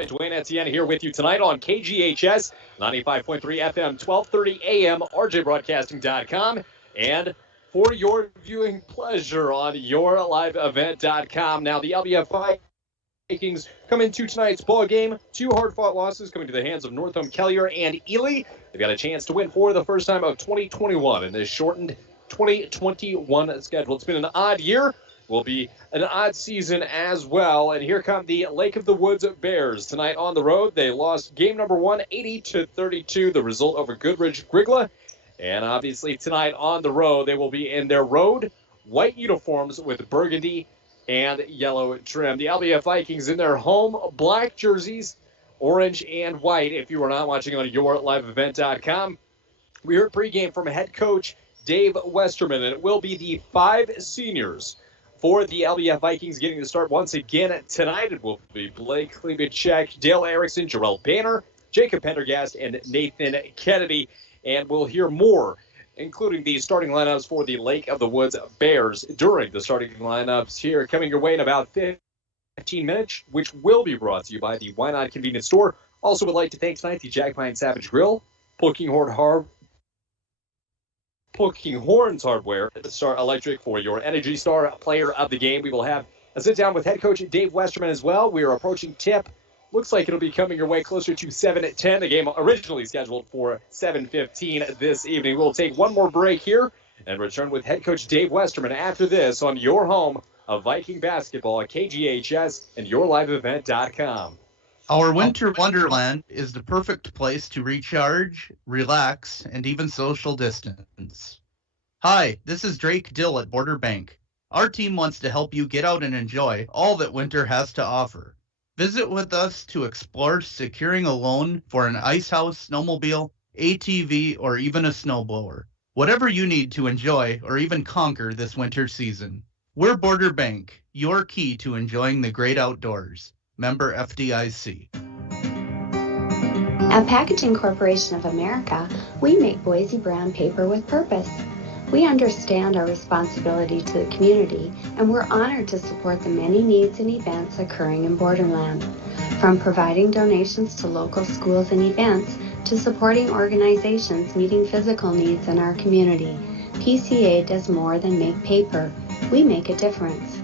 Dwayne Etienne here with you tonight on KGHS 95.3 FM, 1230 AM, rjbroadcasting.com, and for your viewing pleasure on yourliveevent.com. Now, the LBF Vikings come into tonight's ball game. Two hard-fought losses coming to the hands of Northam-Kellier and Ely. They've got a chance to win for the first time of 2021 in this shortened 2021 schedule. It's been an odd year. Will be an odd season as well. And here come the Lake of the Woods Bears tonight on the road. They lost game number 1, 80-32, the result over Goodrich Grigla. And obviously tonight on the road, they will be in their road white uniforms with burgundy and yellow trim. The LBF Vikings in their home black jerseys, orange and white. If you are not watching on yourliveevent.com, we heard pregame from head coach Dave Westerman, and it will be the 5 seniors for the LBF Vikings getting to start once again tonight. It will be Blake Klebachek, Dale Erickson, Jarrell Banner, Jacob Pendergast, and Nathan Kennedy. And we'll hear more, including the starting lineups for the Lake of the Woods Bears during the starting lineups here, coming your way in about 15 minutes, which will be brought to you by the Why Not Convenience Store. Also would like to thank tonight the Jack Pine Savage Grill, Poking Horns Hardware, Star Electric for your Energy Star player of the game. We will have a sit down with head coach Dave Westerman as well. We are approaching tip. Looks like it'll be coming your way closer to 7:10. The game originally scheduled for 7:15 this evening. We'll take one more break here and return with head coach Dave Westerman after this on your home of Viking basketball at KGHS and yourliveevent.com. Our winter wonderland is the perfect place to recharge, relax, and even social distance. Hi, this is Drake Dill at Border Bank. Our team wants to help you get out and enjoy all that winter has to offer. Visit with us to explore securing a loan for an ice house, snowmobile, ATV, or even a snowblower. Whatever you need to enjoy or even conquer this winter season. We're Border Bank, your key to enjoying the great outdoors. Member FDIC. At Packaging Corporation of America, we make Boise brown paper with purpose. We understand our responsibility to the community, and we're honored to support the many needs and events occurring in Borderland. From providing donations to local schools and events, to supporting organizations meeting physical needs in our community, PCA does more than make paper. We make a difference.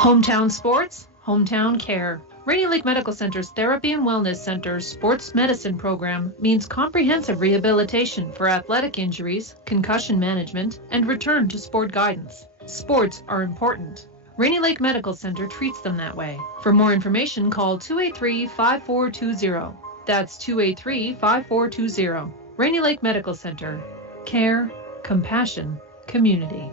Hometown sports, hometown care. Rainy Lake Medical Center's Therapy and Wellness Center's sports medicine program means comprehensive rehabilitation for athletic injuries, concussion management, and return to sport guidance. Sports are important. Rainy Lake Medical Center treats them that way. For more information, call 283-5420. That's 283-5420. Rainy Lake Medical Center. Care, compassion, community.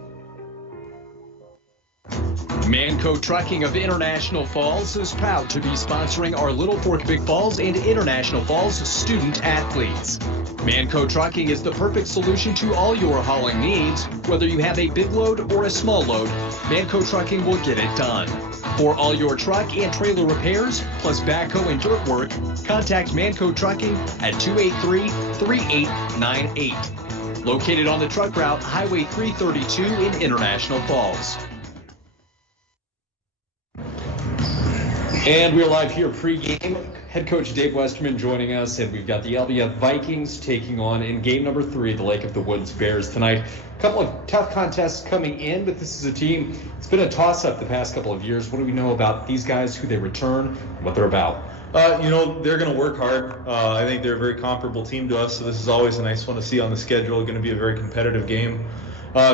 Manco Trucking of International Falls is proud to be sponsoring our Little Fork Big Falls and International Falls student athletes. Manco Trucking is the perfect solution to all your hauling needs. Whether you have a big load or a small load, Manco Trucking will get it done. For all your truck and trailer repairs, plus backhoe and dirt work, contact Manco Trucking at 283-3898. Located on the truck route Highway 332 in International Falls. And we're live here pre-game. Head coach Dave Westerman joining us, and we've got the LBF Vikings taking on in game number 3, the Lake of the Woods Bears tonight. A couple of tough contests coming in, but this is a team, it's been a toss-up the past couple of years. What do we know about these guys, who they return, and what they're about? They're going to work hard. I think they're a very comparable team to us, so this is always a nice one to see on the schedule. Going to be a very competitive game.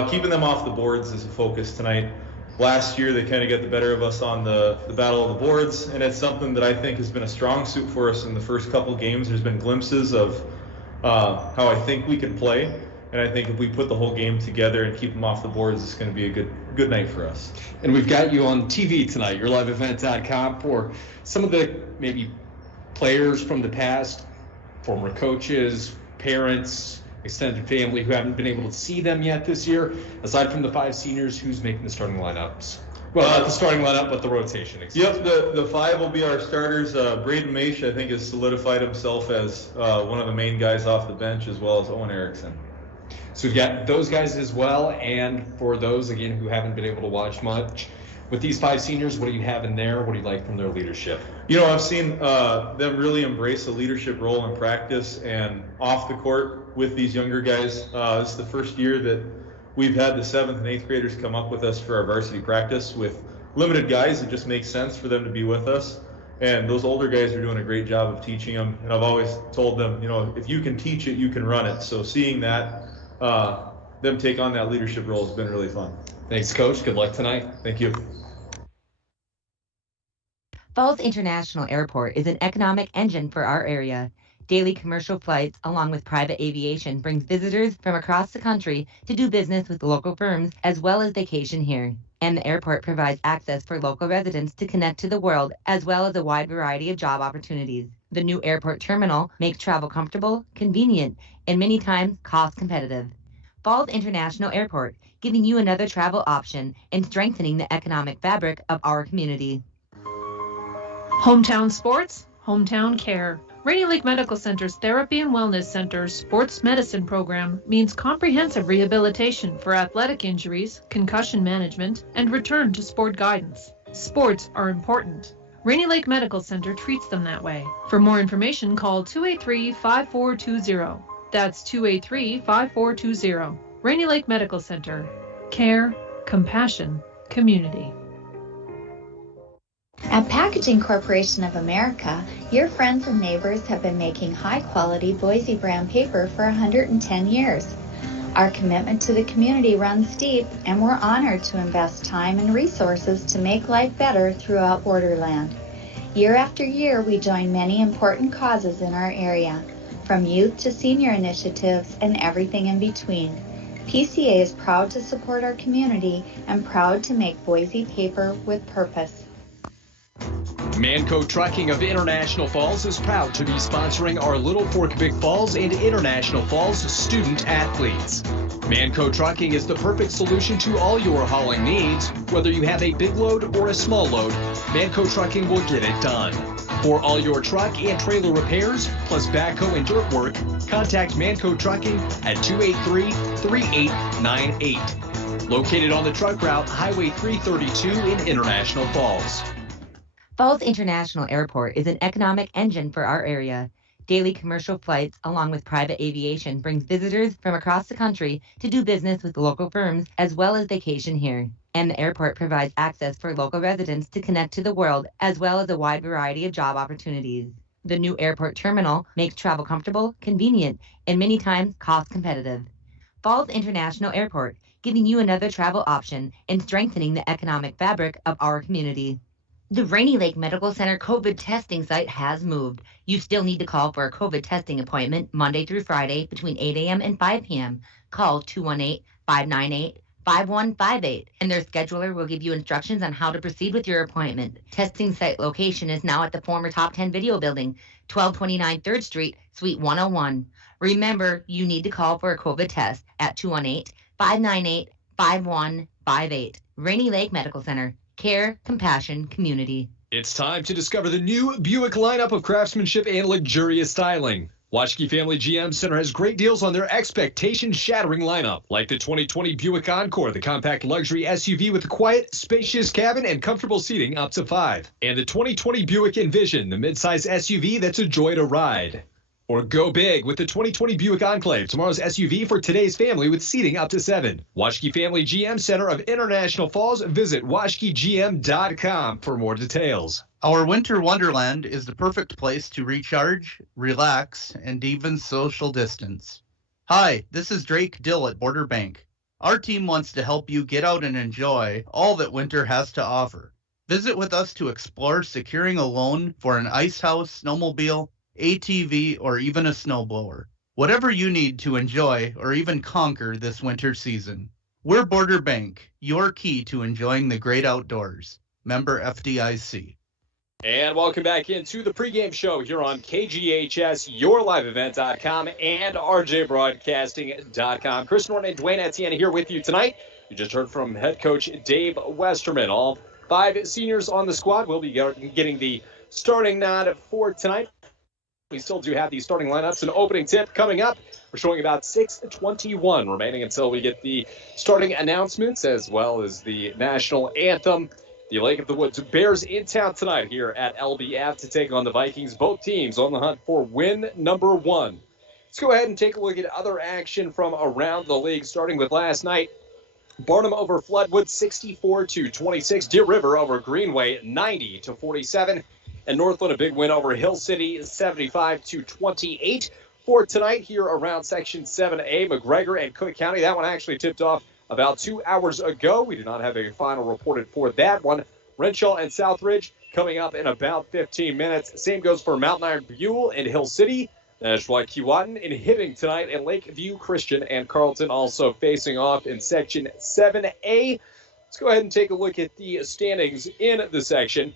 Keeping them off the boards is a focus tonight. Last year, they kind of got the better of us on the battle of the boards, and it's something that I think has been a strong suit for us in the first couple games. There's been glimpses of how I think we can play, and I think if we put the whole game together and keep them off the boards, it's going to be a good night for us. And we've got you on TV tonight, yourliveevent.com, for some of the maybe players from the past, former coaches, parents, extended family who haven't been able to see them yet this year. Aside from the 5 seniors, who's making the starting lineups? Well, not the starting lineup, but the rotation. Yep, the 5 will be our starters. Braden Maish, I think, has solidified himself as one of the main guys off the bench, as well as Owen Erickson. So we've got those guys as well, and for those, again, who haven't been able to watch much, With these 5 seniors, what do you have in there? What do you like from their leadership? You know, I've seen them really embrace the leadership role in practice and off the court with these younger guys. This is the first year that we've had the 7th and 8th graders come up with us for our varsity practice. With limited guys, it just makes sense for them to be with us. And those older guys are doing a great job of teaching them. And I've always told them, you know, if you can teach it, you can run it. So seeing that, them take on that leadership role has been really fun. Thanks, Coach. Good luck tonight. Thank you. Falls International Airport is an economic engine for our area. Daily commercial flights, along with private aviation, brings visitors from across the country to do business with local firms as well as vacation here. And the airport provides access for local residents to connect to the world as well as a wide variety of job opportunities. The new airport terminal makes travel comfortable, convenient, and many times cost competitive. Falls International Airport, giving you another travel option and strengthening the economic fabric of our community. Hometown sports, hometown care. Rainy Lake Medical Center's Therapy and Wellness Center's sports medicine program means comprehensive rehabilitation for athletic injuries, concussion management, and return to sport guidance. Sports are important. Rainy Lake Medical Center treats them that way. For more information, call 283-5420. That's 283-5420. Rainy Lake Medical Center. Care, compassion, community. At Packaging Corporation of America, your friends and neighbors have been making high-quality Boise brown paper for 110 years. Our commitment to the community runs deep, and we're honored to invest time and resources to make life better throughout Borderland. Year after year, we join many important causes in our area, from youth to senior initiatives and everything in between. PCA is proud to support our community and proud to make Boise paper with purpose. Manco Trucking of International Falls is proud to be sponsoring our Little Fork Big Falls and International Falls student athletes. Manco Trucking is the perfect solution to all your hauling needs. Whether you have a big load or a small load, Manco Trucking will get it done. For all your truck and trailer repairs, plus backhoe and dirt work, contact Manco Trucking at 283-3898. Located on the truck route Highway 332 in International Falls. Falls International Airport is an economic engine for our area. Daily commercial flights, along with private aviation, brings visitors from across the country to do business with local firms as well as vacation here. And the airport provides access for local residents to connect to the world as well as a wide variety of job opportunities. The new airport terminal makes travel comfortable, convenient, and many times cost competitive. Falls International Airport, giving you another travel option and strengthening the economic fabric of our community. The Rainy Lake Medical Center COVID testing site has moved. You still need to call for a COVID testing appointment Monday through Friday between 8 a.m. and 5 p.m. Call 218-598-5158, and their scheduler will give you instructions on how to proceed with your appointment. Testing site location is now at the former Top 10 Video Building, 1229 3rd Street, Suite 101. Remember, you need to call for a COVID test at 218-598-5158. Rainy Lake Medical Center. Care, compassion, community. It's time to discover the new Buick lineup of craftsmanship and luxurious styling. Washke Family GM Center has great deals on their expectation-shattering lineup, like the 2020 Buick Encore, the compact luxury SUV with a quiet, spacious cabin and comfortable seating up to 5, and the 2020 Buick Envision, the midsize SUV that's a joy to ride. Or go big with the 2020 Buick Enclave, tomorrow's SUV for today's family with seating up to 7. Washke Family GM Center of International Falls. Visit washkegm.com for more details. Our winter wonderland is the perfect place to recharge, relax, and even social distance. Hi, this is Drake Dill at Border Bank. Our team wants to help you get out and enjoy all that winter has to offer. Visit with us to explore securing a loan for an ice house, snowmobile, ATV, or even a snowblower. Whatever you need to enjoy or even conquer this winter season. We're Border Bank, your key to enjoying the great outdoors. Member FDIC. And welcome back into the pregame show here on KGHS, YourLiveEvent.com, and RJBroadcasting.com. Chris Norton and Dwayne Etienne here with you tonight. You just heard from head coach Dave Westerman. All 5 seniors on the squad will be getting the starting nod for tonight. We still do have the starting lineups and opening tip coming up. We're showing about 6:21 remaining until we get the starting announcements as well as the national anthem. The Lake of the Woods Bears in town tonight here at LBF to take on the Vikings. Both teams on the hunt for win number 1. Let's go ahead and take a look at other action from around the league, starting with last night. Barnum over Floodwood 64-26. Deer River over Greenway 90-47. And Northland a big win over Hill City 75-28. For tonight here around Section 7A, McGregor and Cook County. That one actually tipped off about 2 hours ago. We do not have a final reported for that one. Renshaw and Southridge coming up in about 15 minutes. Same goes for Mountain Iron Buell and Hill City. Nashua Keewatin in Hibbing tonight, and Lakeview Christian and Carlton also facing off in Section 7A. Let's go ahead and take a look at the standings in the section.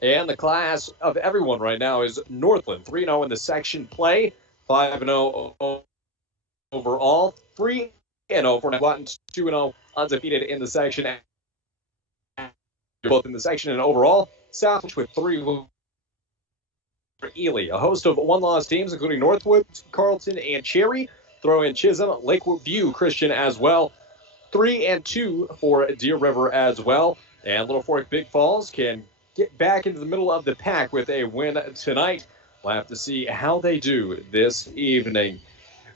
And the class of everyone right now is Northland, 3-0 in the section play, 5-0 overall, 3-0 for Keewatin, 2-0 undefeated in the section. Both in the section and overall. Southwich with 3 for Ely. A host of one-loss teams, including Northwood, Carlton, and Cherry. Throw in Chisholm, Lakeview Christian as well. 3-2 for Deer River as well. And Little Fork Big Falls can get back into the middle of the pack with a win tonight. We'll have to see how they do this evening.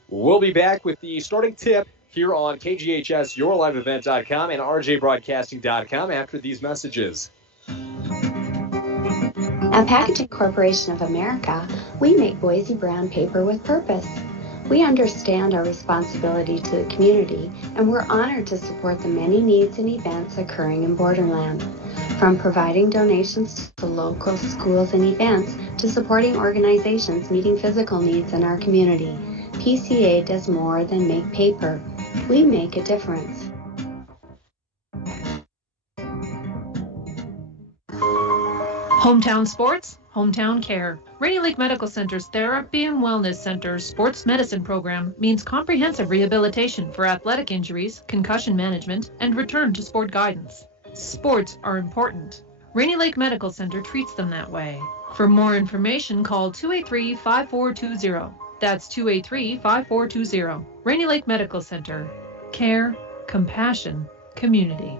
We'll be back with the starting tip here on KGHS, YourLiveEvent.com, and RJBroadcasting.com after these messages. At Packaging Corporation of America, we make Boise brown paper with purpose. We understand our responsibility to the community, and we're honored to support the many needs and events occurring in Borderland. From providing donations to local schools and events to supporting organizations meeting physical needs in our community, PCA does more than make paper. We make a difference. Hometown sports, hometown care. Rainy Lake Medical Center's Therapy and Wellness Center's sports medicine program means comprehensive rehabilitation for athletic injuries, concussion management, and return to sport guidance. Sports are important. Rainy Lake Medical Center treats them that way. For more information, call 283-5420. That's 283-5420. Rainy Lake Medical Center. Care, compassion, community.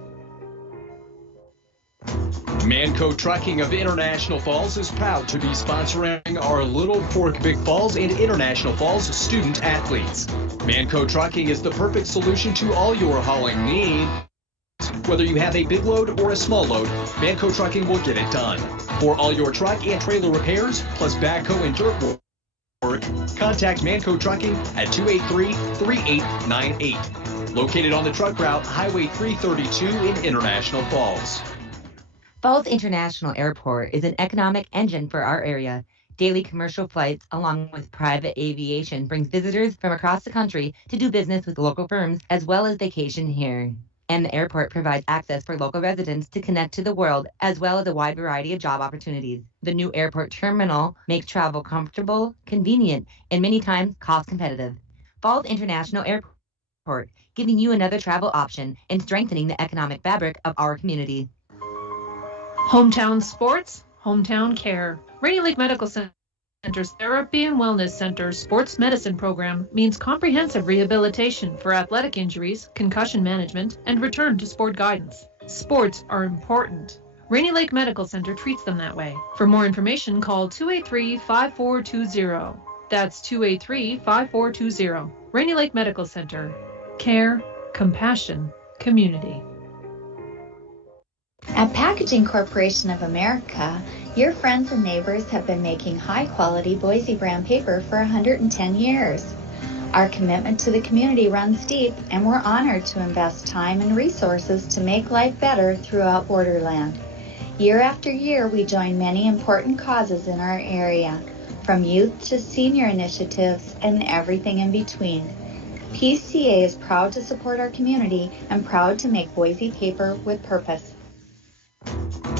Manco Trucking of International Falls is proud to be sponsoring our Little Fork Big Falls and International Falls student athletes. Manco Trucking is the perfect solution to all your hauling needs. Whether you have a big load or a small load, Manco Trucking will get it done. For all your truck and trailer repairs, plus backhoe and dirt work, contact Manco Trucking at 283-3898. Located on the truck route, Highway 332 in International Falls. Falls International Airport is an economic engine for our area. Daily commercial flights, along with private aviation, brings visitors from across the country to do business with local firms as well as vacation here. And the airport provides access for local residents to connect to the world as well as a wide variety of job opportunities. The new airport terminal makes travel comfortable, convenient, and many times cost competitive. Falls International Airport, giving you another travel option and strengthening the economic fabric of our community. Hometown sports, hometown care. Rainy Lake Medical Center's Therapy and Wellness Center's sports medicine program means comprehensive rehabilitation for athletic injuries, concussion management, and return to sport guidance. Sports are important. Rainy Lake Medical Center treats them that way. For more information, call 283-5420. That's 283-5420. Rainy Lake Medical Center. Care, compassion, community. At Packaging Corporation of America, your friends and neighbors have been making high-quality Boise brown paper for 110 years. Our commitment to the community runs deep, and we're honored to invest time and resources to make life better throughout Borderland. Year after year, we join many important causes in our area, from youth to senior initiatives and everything in between. PCA is proud to support our community and proud to make Boise paper with purpose.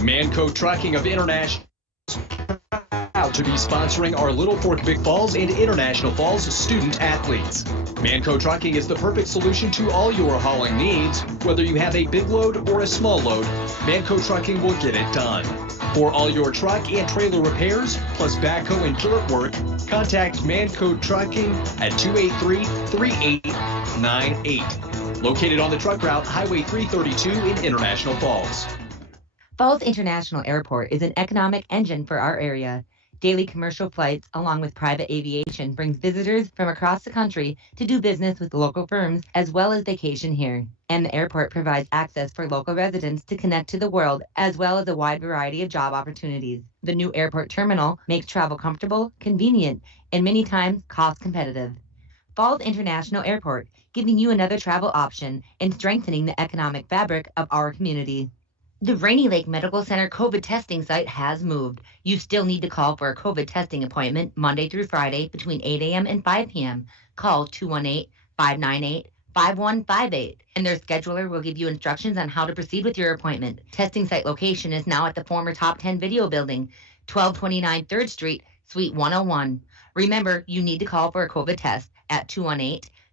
Manco Trucking of International proud to be sponsoring our Little Fork Big Falls and International Falls student athletes. Manco Trucking is the perfect solution to all your hauling needs. Whether you have a big load or a small load, Manco Trucking will get it done. For all your truck and trailer repairs, plus backhoe and dirt work, contact Manco Trucking at 283-3898. Located on the truck route, Highway 332 in International Falls. Falls International Airport is an economic engine for our area. Daily commercial flights, along with private aviation, brings visitors from across the country to do business with local firms as well as vacation here. And the airport provides access for local residents to connect to the world as well as a wide variety of job opportunities. The new airport terminal makes travel comfortable, convenient, and many times cost competitive. Falls International Airport, giving you another travel option and strengthening the economic fabric of our community. The Rainy Lake Medical Center COVID testing site has moved. You still need to call for a COVID testing appointment Monday through Friday between 8 a.m. and 5 p.m. Call 218-598-5158, and their scheduler will give you instructions on how to proceed with your appointment. Testing site location is now at the former Top 10 Video Building, 1229 3rd Street, Suite 101. Remember, you need to call for a COVID test at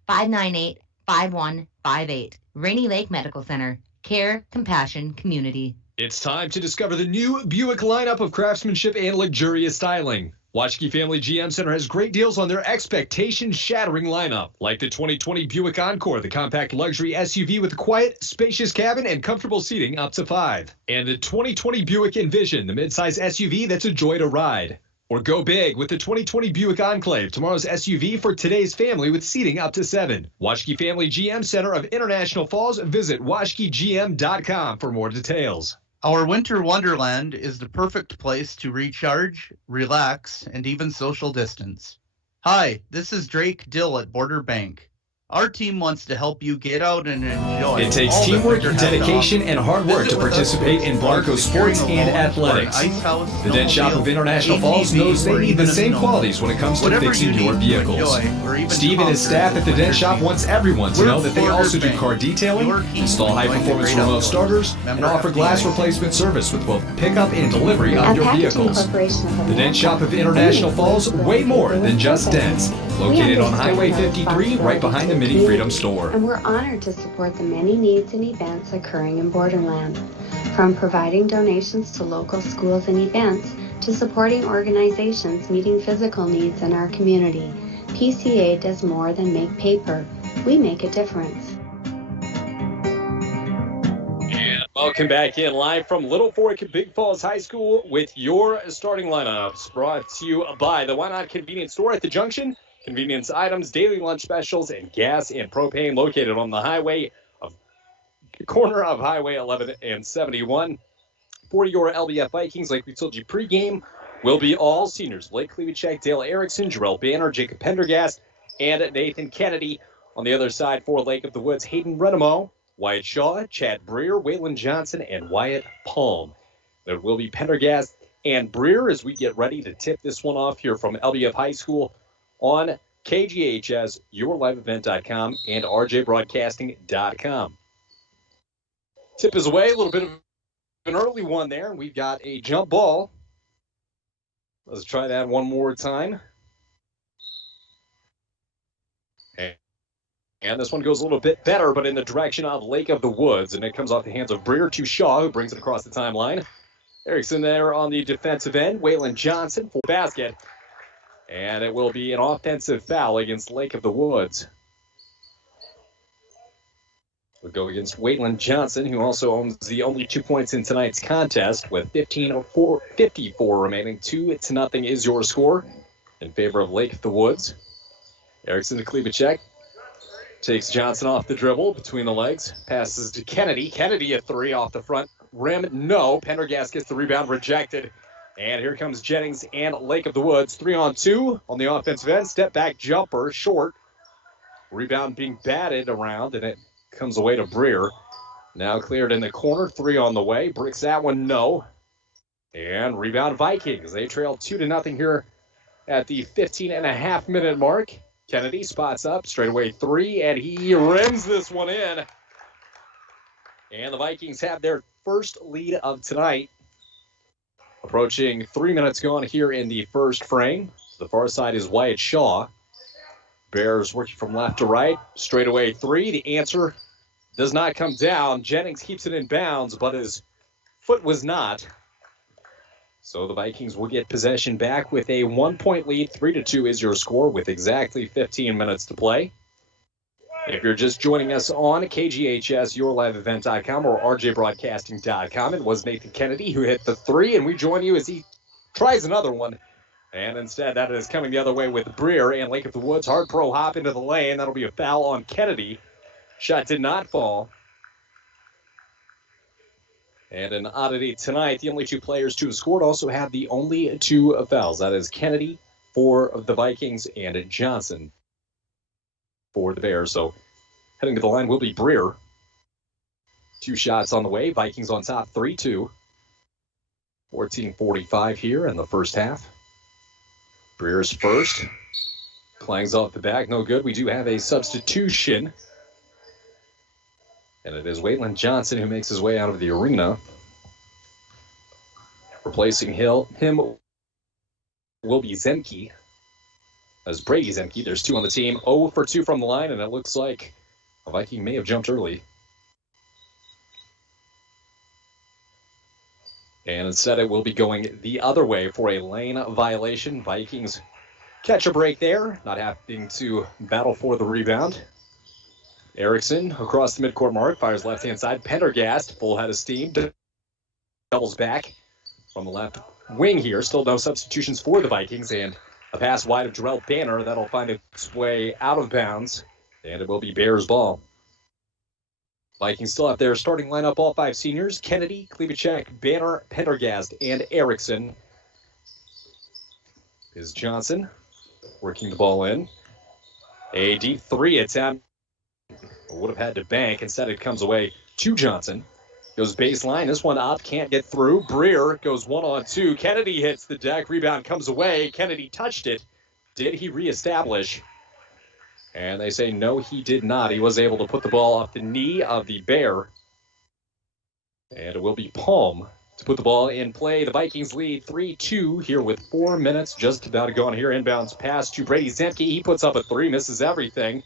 218-598-5158. Rainy Lake Medical Center. Care, compassion, community. It's time to discover the new Buick lineup of craftsmanship and luxurious styling. Waschke Family GM Center has great deals on their expectation-shattering lineup, like the 2020 Buick Encore, the compact luxury SUV with a quiet, spacious cabin and comfortable seating up to 5. And the 2020 Buick Envision, the midsize SUV that's a joy to ride. Or go big with the 2020 Buick Enclave, tomorrow's SUV for today's family with seating up to 7. Waschke Family GM Center of International Falls. Visit waschkegm.com for more details. Our winter wonderland is the perfect place to recharge, relax, and even social distance. Hi, this is Drake Dill at Border Bank. Our team wants to help you get out and enjoy. It takes teamwork, dedication, and hard work to participate in Bronco sports and athletics. The Dent Shop of International Falls knows they need the same qualities when it comes to fixing your vehicles. Steve and his staff at the Dent Shop wants everyone to know that they also do car detailing, install high-performance remote starters, and offer glass replacement service with both pickup and delivery of your vehicles. The Dent Shop of International Falls, way more than just dents. Located on Highway 53, right behind the Mini Freedom store. And we're honored to support the many needs and events occurring in Borderland. From providing donations to local schools and events, to supporting organizations meeting physical needs in our community, PCA does more than make paper. We make a difference. And welcome back in live from Little Fork Big Falls High School with your starting lineups, brought to you by the Why Not Convenience Store at the Junction. Convenience items, daily lunch specials, and gas and propane located on the corner of Highway 11 and 71. For your LBF Vikings, like we told you pregame, will be all seniors. Blake Klevicek, Dale Erickson, Jarrell Banner, Jacob Pendergast, and Nathan Kennedy. On the other side for Lake of the Woods, Hayden Renemo, Wyatt Shaw, Chad Breer, Waylon Johnson, and Wyatt Palm. There will be Pendergast and Breer as we get ready to tip this one off here from LBF High School on KGHS, YourLiveEvent.com, and RJBroadcasting.com. Tip is away, a little bit of an early one there, and we've got a jump ball. Let's try that one more time. And this one goes a little bit better, but in the direction of Lake of the Woods, and it comes off the hands of Breer to Shaw, who brings it across the timeline. Erickson there on the defensive end, Waylon Johnson for the basket. And it will be an offensive foul against Lake of the Woods. We'll go against Waylon Johnson, who also owns the only 2 points in tonight's contest with 54 remaining. 2-0 is your score in favor of Lake of the Woods. Erickson to Klevicek. Takes Johnson off the dribble between the legs. Passes to Kennedy. Kennedy a three off the front rim. No. Pendergast gets the rebound rejected. And here comes Jennings and Lake of the Woods. 3-on-2 on the offensive end. Step back jumper, short. Rebound being batted around, and it comes away to Breer. Now cleared in the corner. 3 on the way. Bricks that one, no. And rebound Vikings. They trail 2-0 here at the 15.5-minute mark. Kennedy spots up, straightaway 3, and he rims this one in. And the Vikings have their first lead of tonight. Approaching 3 minutes gone here in the first frame. To the far side is Wyatt Shaw. Bears working from left to right. Straightaway 3. The answer does not come down. Jennings keeps it in bounds, but his foot was not. So the Vikings will get possession back with a 1-point lead. 3-2 is your score with exactly 15 minutes to play. If you're just joining us on KGHS, YourLiveEvent.com or RJBroadcasting.com, it was Nathan Kennedy who hit the three, and we join you as he tries another one. And instead, that is coming the other way with Breer and Lake of the Woods. Hard pro hop into the lane. That'll be a foul on Kennedy. Shot did not fall. And an oddity tonight, the only two players to have scored also have the only two fouls. That is Kennedy for the Vikings and Johnson for the Bears. So heading to the line will be Breer. 2 shots on the way. Vikings on top 3-2. 14:45 here in the first half. Breer's first. Clangs off the back. No good. We do have a substitution. And it is Waylon Johnson who makes his way out of the arena. Replacing him will be Zemke. As Brady Zemke, there's 2 on the team. 0 for 2 from the line, and it looks like a Viking may have jumped early. And instead it will be going the other way for a lane violation. Vikings catch a break there, not having to battle for the rebound. Erickson across the midcourt mark, fires left-hand side. Pendergast, full head of steam, doubles back from the left wing here. Still no substitutions for the Vikings, and a pass wide of Jarrell Banner. That'll find its way out of bounds, and it will be Bears ball. Vikings still have their starting lineup, all 5 seniors. Kennedy, Klebacek, Banner, Pendergast, and Erickson. Is Johnson working the ball in. A deep 3 attempt. Would have had to bank. Instead, it comes away to Johnson. Goes baseline. This one up. Can't get through. Breer goes 1-on-2. Kennedy hits the deck. Rebound comes away. Kennedy touched it. Did he reestablish? And they say no, he did not. He was able to put the ball off the knee of the Bear. And it will be Palm to put the ball in play. The Vikings lead 3-2 here with 4 minutes just about to go on here. Inbounds pass to Brady Zemke. He puts up a 3, misses everything.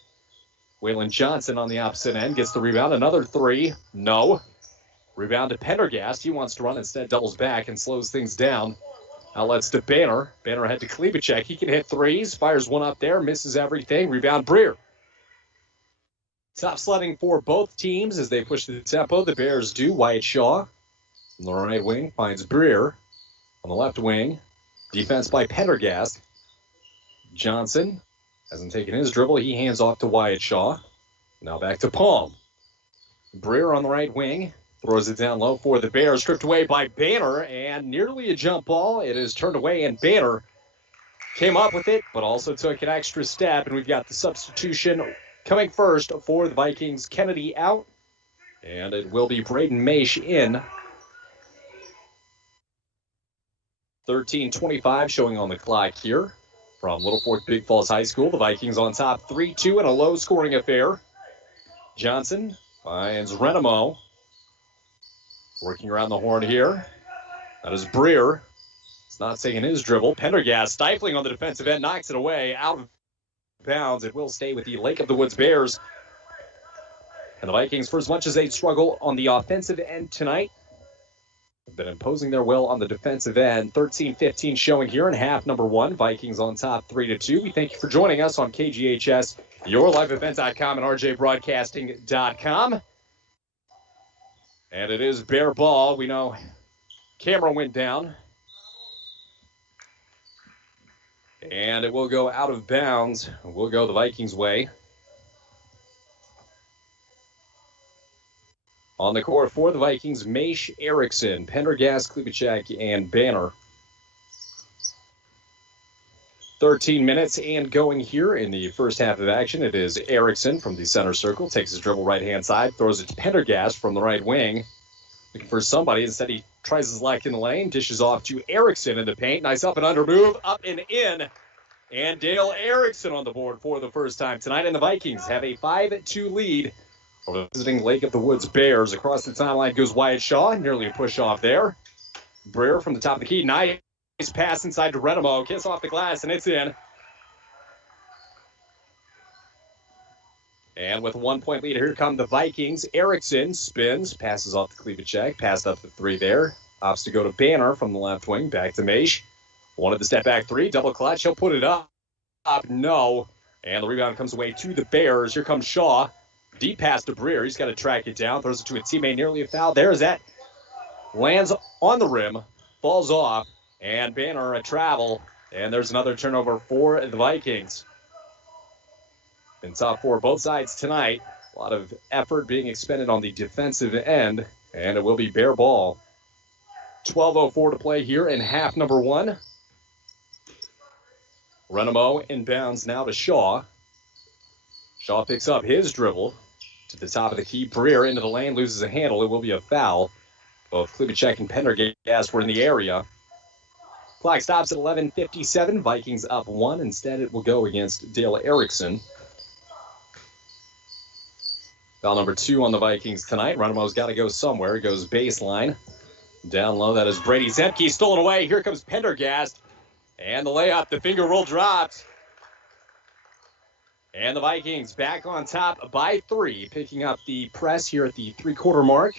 Waylon Johnson on the opposite end gets the rebound. Another 3. No. Rebound to Pendergast. He wants to run. Instead, doubles back and slows things down. Outlets to Banner. Banner ahead to Klebacek. He can hit 3s. Fires one up there. Misses everything. Rebound Breer. Top sledding for both teams as they push the tempo. The Bears do. Wyatt Shaw on the right wing finds Breer on the left wing. Defense by Pendergast. Johnson hasn't taken his dribble. He hands off to Wyatt Shaw. Now back to Palm. Breer on the right wing. Throws it down low for the Bears. Stripped away by Banner, and nearly a jump ball. It is turned away, and Banner came up with it, but also took an extra step. And we've got the substitution coming first for the Vikings. Kennedy out, and it will be Braden Maish in. 13:25 showing on the clock here from Little Fork Big Falls High School. The Vikings on top 3-2 in a low-scoring affair. Johnson finds Renamo. Working around the horn here. That is Breer. It's not taking his dribble. Pendergast stifling on the defensive end, knocks it away out of bounds. It will stay with the Lake of the Woods Bears. And the Vikings, for as much as they struggle on the offensive end tonight, have been imposing their will on the defensive end. 13-15 showing here in half number 1. Vikings on top 3-2. We thank you for joining us on KGHS, YourLiveEvent.com, and RJBroadcasting.com. And it is Bear ball. We know camera went down. And it will go out of bounds. We'll go the Vikings' way. On the court for the Vikings, Maish, Erickson, Pendergast, Klebacek, and Banner. 13 minutes and going here in the first half of action. It is Erickson from the center circle. Takes his dribble right-hand side. Throws it to Pendergast from the right wing. Looking for somebody. Instead, he tries his luck in the lane. Dishes off to Erickson in the paint. Nice up and under move. Up and in. And Dale Erickson on the board for the first time tonight. And the Vikings have a 5-2 lead over the visiting Lake of the Woods Bears. Across the timeline goes Wyatt Shaw. Nearly a push off there. Breer from the top of the key. Nice pass inside to Renamo. Kiss off the glass, and it's in. And with a 1-point lead, here come the Vikings. Erickson spins, passes off to Klebacek. Passed up the 3 there. Opts to go to Banner from the left wing. Back to Maish. Wanted the step back 3. Double clutch. He'll put it up. No. And the rebound comes away to the Bears. Here comes Shaw. Deep pass to Breer. He's got to track it down. Throws it to a teammate. Nearly a foul. There's that. Lands on the rim. Falls off. And Banner a travel. And there's another turnover for the Vikings. Been top four both sides tonight. A lot of effort being expended on the defensive end. And it will be Bear ball. 12:04 to play here in half number one. Renamo inbounds now to Shaw. Shaw picks up his dribble to the top of the key. Breer into the lane, loses a handle. It will be a foul. Both Klibicek and Pendergast were in the area. Clock stops at 11:57. Vikings up one. Instead, it will go against Dale Erickson. Foul number 2 on the Vikings tonight. Renamo's got to go somewhere. He goes baseline. Down low, that is Brady Zemke. Stolen away. Here comes Pendergast. And the layup, the finger roll drops. And the Vikings back on top by 3, picking up the press here at the three-quarter mark.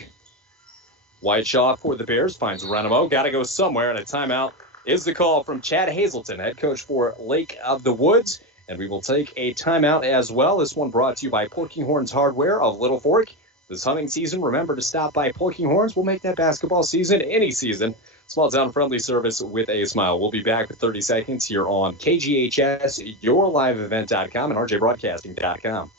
Whiteshaw for the Bears finds Renamo. Got to go somewhere, and a timeout is the call from Chad Hazelton, head coach for Lake of the Woods. And we will take a timeout as well. This one brought to you by Porkinghorns Hardware of Little Fork. This hunting season, remember to stop by Porkinghorns. We'll make that basketball season any season. Small town friendly service with a smile. We'll be back with 30 seconds here on KGHS, yourliveevent.com, and rjbroadcasting.com.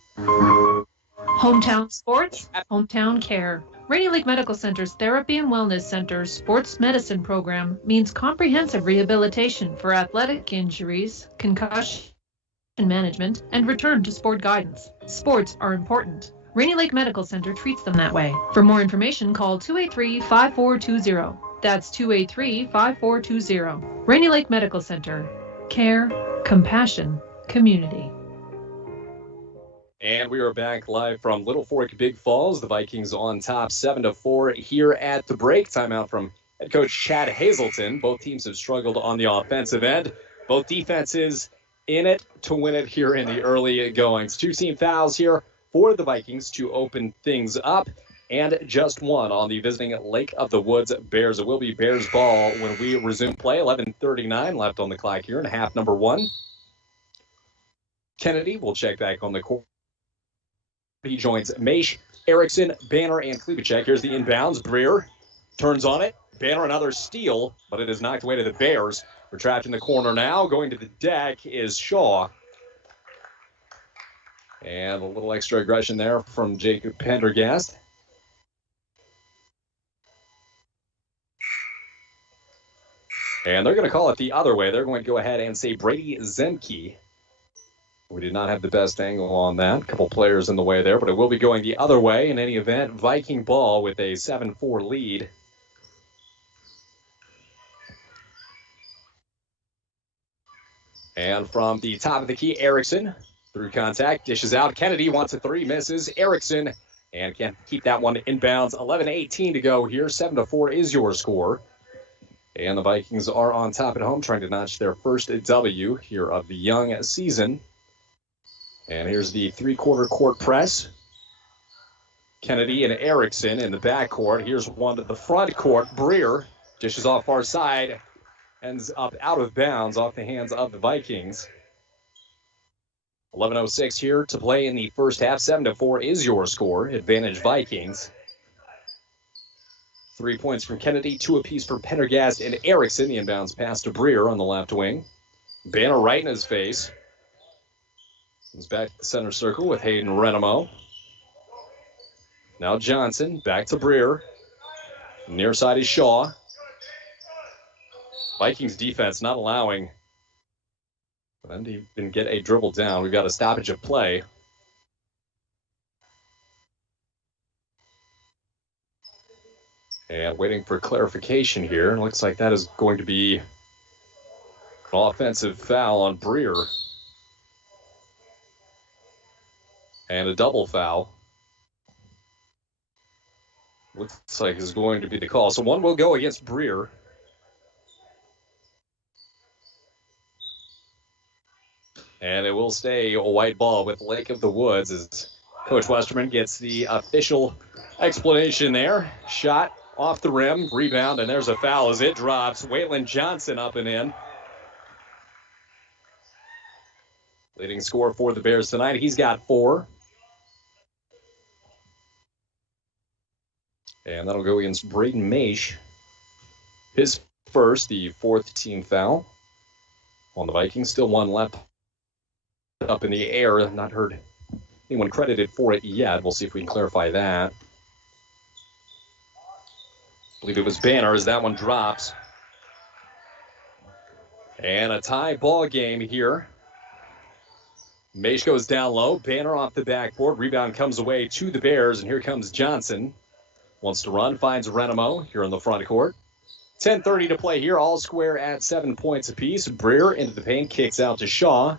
Hometown sports, hometown care. Rainy Lake Medical Center's Therapy and Wellness Center sports medicine program means comprehensive rehabilitation for athletic injuries, concussion management, and return to sport guidance. Sports are important. Rainy Lake Medical Center treats them that way. For more information, call 283-5420. That's 283-5420. Rainy Lake Medical Center. Care, compassion, community. And we are back live from Little Fork, Big Falls. The Vikings on top 7-4 here at the break. Timeout from head coach Chad Hazelton. Both teams have struggled on the offensive end. Both defenses in it to win it here in the early goings. 2 team fouls here for the Vikings to open things up. And just one on the visiting Lake of the Woods Bears. It will be Bears ball when we resume play. 11:39 left on the clock here in half number 1. Kennedy will check back on the court. He joins Maish, Erickson, Banner, and Klibicek. Here's the inbounds. Breer turns on it. Banner another steal, but it is knocked away to the Bears. We're trapped in the corner now. Going to the deck is Shaw. And a little extra aggression there from Jacob Pendergast. And they're going to call it the other way. They're going to go ahead and say Brady Zemke. We did not have the best angle on that. A couple players in the way there, but it will be going the other way. In any event, Viking ball with a 7-4 lead. And from the top of the key, Erickson through contact, dishes out. Kennedy wants a 3, misses. Erickson, and can't keep that one inbounds. 11:18 to go here. 7-4 is your score. And the Vikings are on top at home, trying to notch their first W here of the young season. And here's the three-quarter court press. Kennedy and Erickson in the backcourt. Here's one to the front court. Breer dishes off far side. Ends up out of bounds off the hands of the Vikings. 11:06 here to play in the first half. 7-4 is your score. Advantage Vikings. 3 points from Kennedy, 2 apiece for Pendergast and Erickson. The inbounds pass to Breer on the left wing. Banner right in his face. Comes back to the center circle with Hayden Renamo. Now Johnson, back to Breer. Near side is Shaw. Vikings defense not allowing them to even get a dribble down. We've got a stoppage of play. And waiting for clarification here. It looks like that is going to be an offensive foul on Breer. And a double foul. Looks like is going to be the call. So one will go against Breer. And it will stay a white ball with Lake of the Woods as Coach Westerman gets the official explanation there. Shot off the rim, rebound, and there's a foul as it drops. Waylon Johnson up and in. Leading scorer for the Bears tonight, he's got 4. And that'll go against Braden Maish. His first, the 4th team foul on the Vikings. Still one left up in the air. Not heard anyone credited for it yet. We'll see if we can clarify that. I believe it was Banner as that one drops. And a tie ball game here. Maish goes down low. Banner off the backboard. Rebound comes away to the Bears. And here comes Johnson. Wants to run. Finds Renamo here in the front court. 10:30 to play here. All square at 7 points apiece. Breer into the paint. Kicks out to Shaw.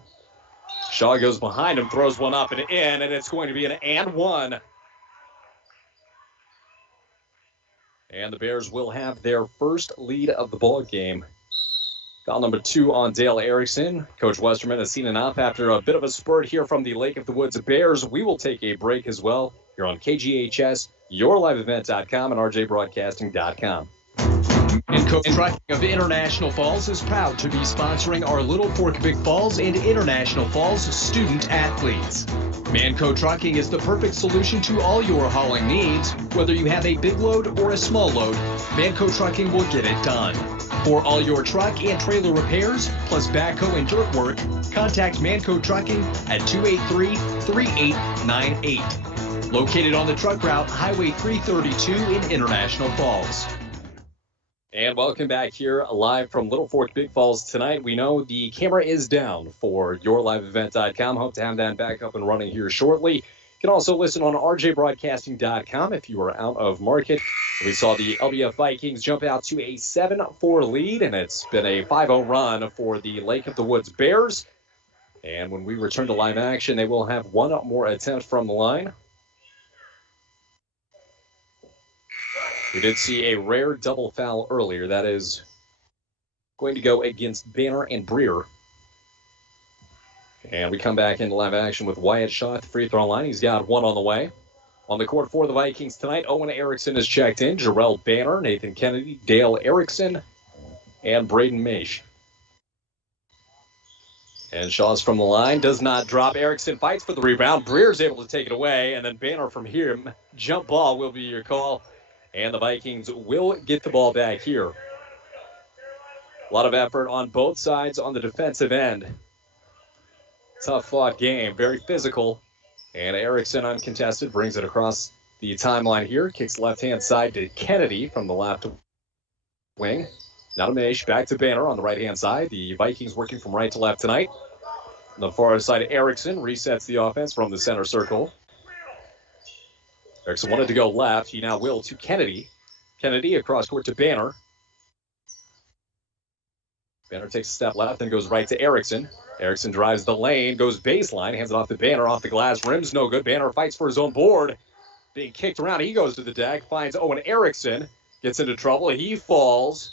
Shaw goes behind him. Throws one up and in. And it's going to be an and one. And the Bears will have their first lead of the ball game. Foul number 2 on Dale Erickson. Coach Westerman has seen enough after a bit of a spurt here from the Lake of the Woods Bears. We will take a break as well here on KGHS, yourliveevent.com, and rjbroadcasting.com. Manco Trucking of International Falls is proud to be sponsoring our Little Fork Big Falls and International Falls student athletes. Manco Trucking is the perfect solution to all your hauling needs. Whether you have a big load or a small load, Manco Trucking will get it done. For all your truck and trailer repairs, plus backhoe and dirt work, contact Manco Trucking at 283-3898. Located on the truck route, Highway 332 in International Falls. And welcome back here live from Little Fork Big Falls tonight. We know the camera is down for yourliveevent.com. Hope to have that back up and running here shortly. You can also listen on rjbroadcasting.com if you are out of market. We saw the LBF Vikings jump out to a 7-4 lead, and it's been a 5-0 run for the Lake of the Woods Bears. And when we return to live action, they will have one more attempt from the line. We did see a rare double foul earlier. That is going to go against Banner and Breer. And we come back into live action with Wyatt Shaw at the free throw line. He's got one on the way. On the court for the Vikings tonight, Owen Erickson has checked in. Jarrell Banner, Nathan Kennedy, Dale Erickson, and Braden Maish. And Shaw's from the line, does not drop. Erickson fights for the rebound. Breer's able to take it away, and then Banner from here. Jump ball will be your call. And the Vikings will get the ball back here. A lot of effort on both sides on the defensive end. Tough-fought game, very physical. And Erickson, uncontested, brings it across the timeline here. Kicks left-hand side to Kennedy from the left wing. Now to Maish, back to Banner on the right-hand side. The Vikings working from right to left tonight. On the far side, Erickson resets the offense from the center circle. Erickson wanted to go left. He now will to Kennedy. Kennedy across court to Banner. Banner takes a step left and goes right to Erickson. Erickson drives the lane, goes baseline, hands it off to Banner, off the glass. Rim's no good. Banner fights for his own board. Being kicked around. He goes to the deck, finds Owen Erickson, gets into trouble. He falls.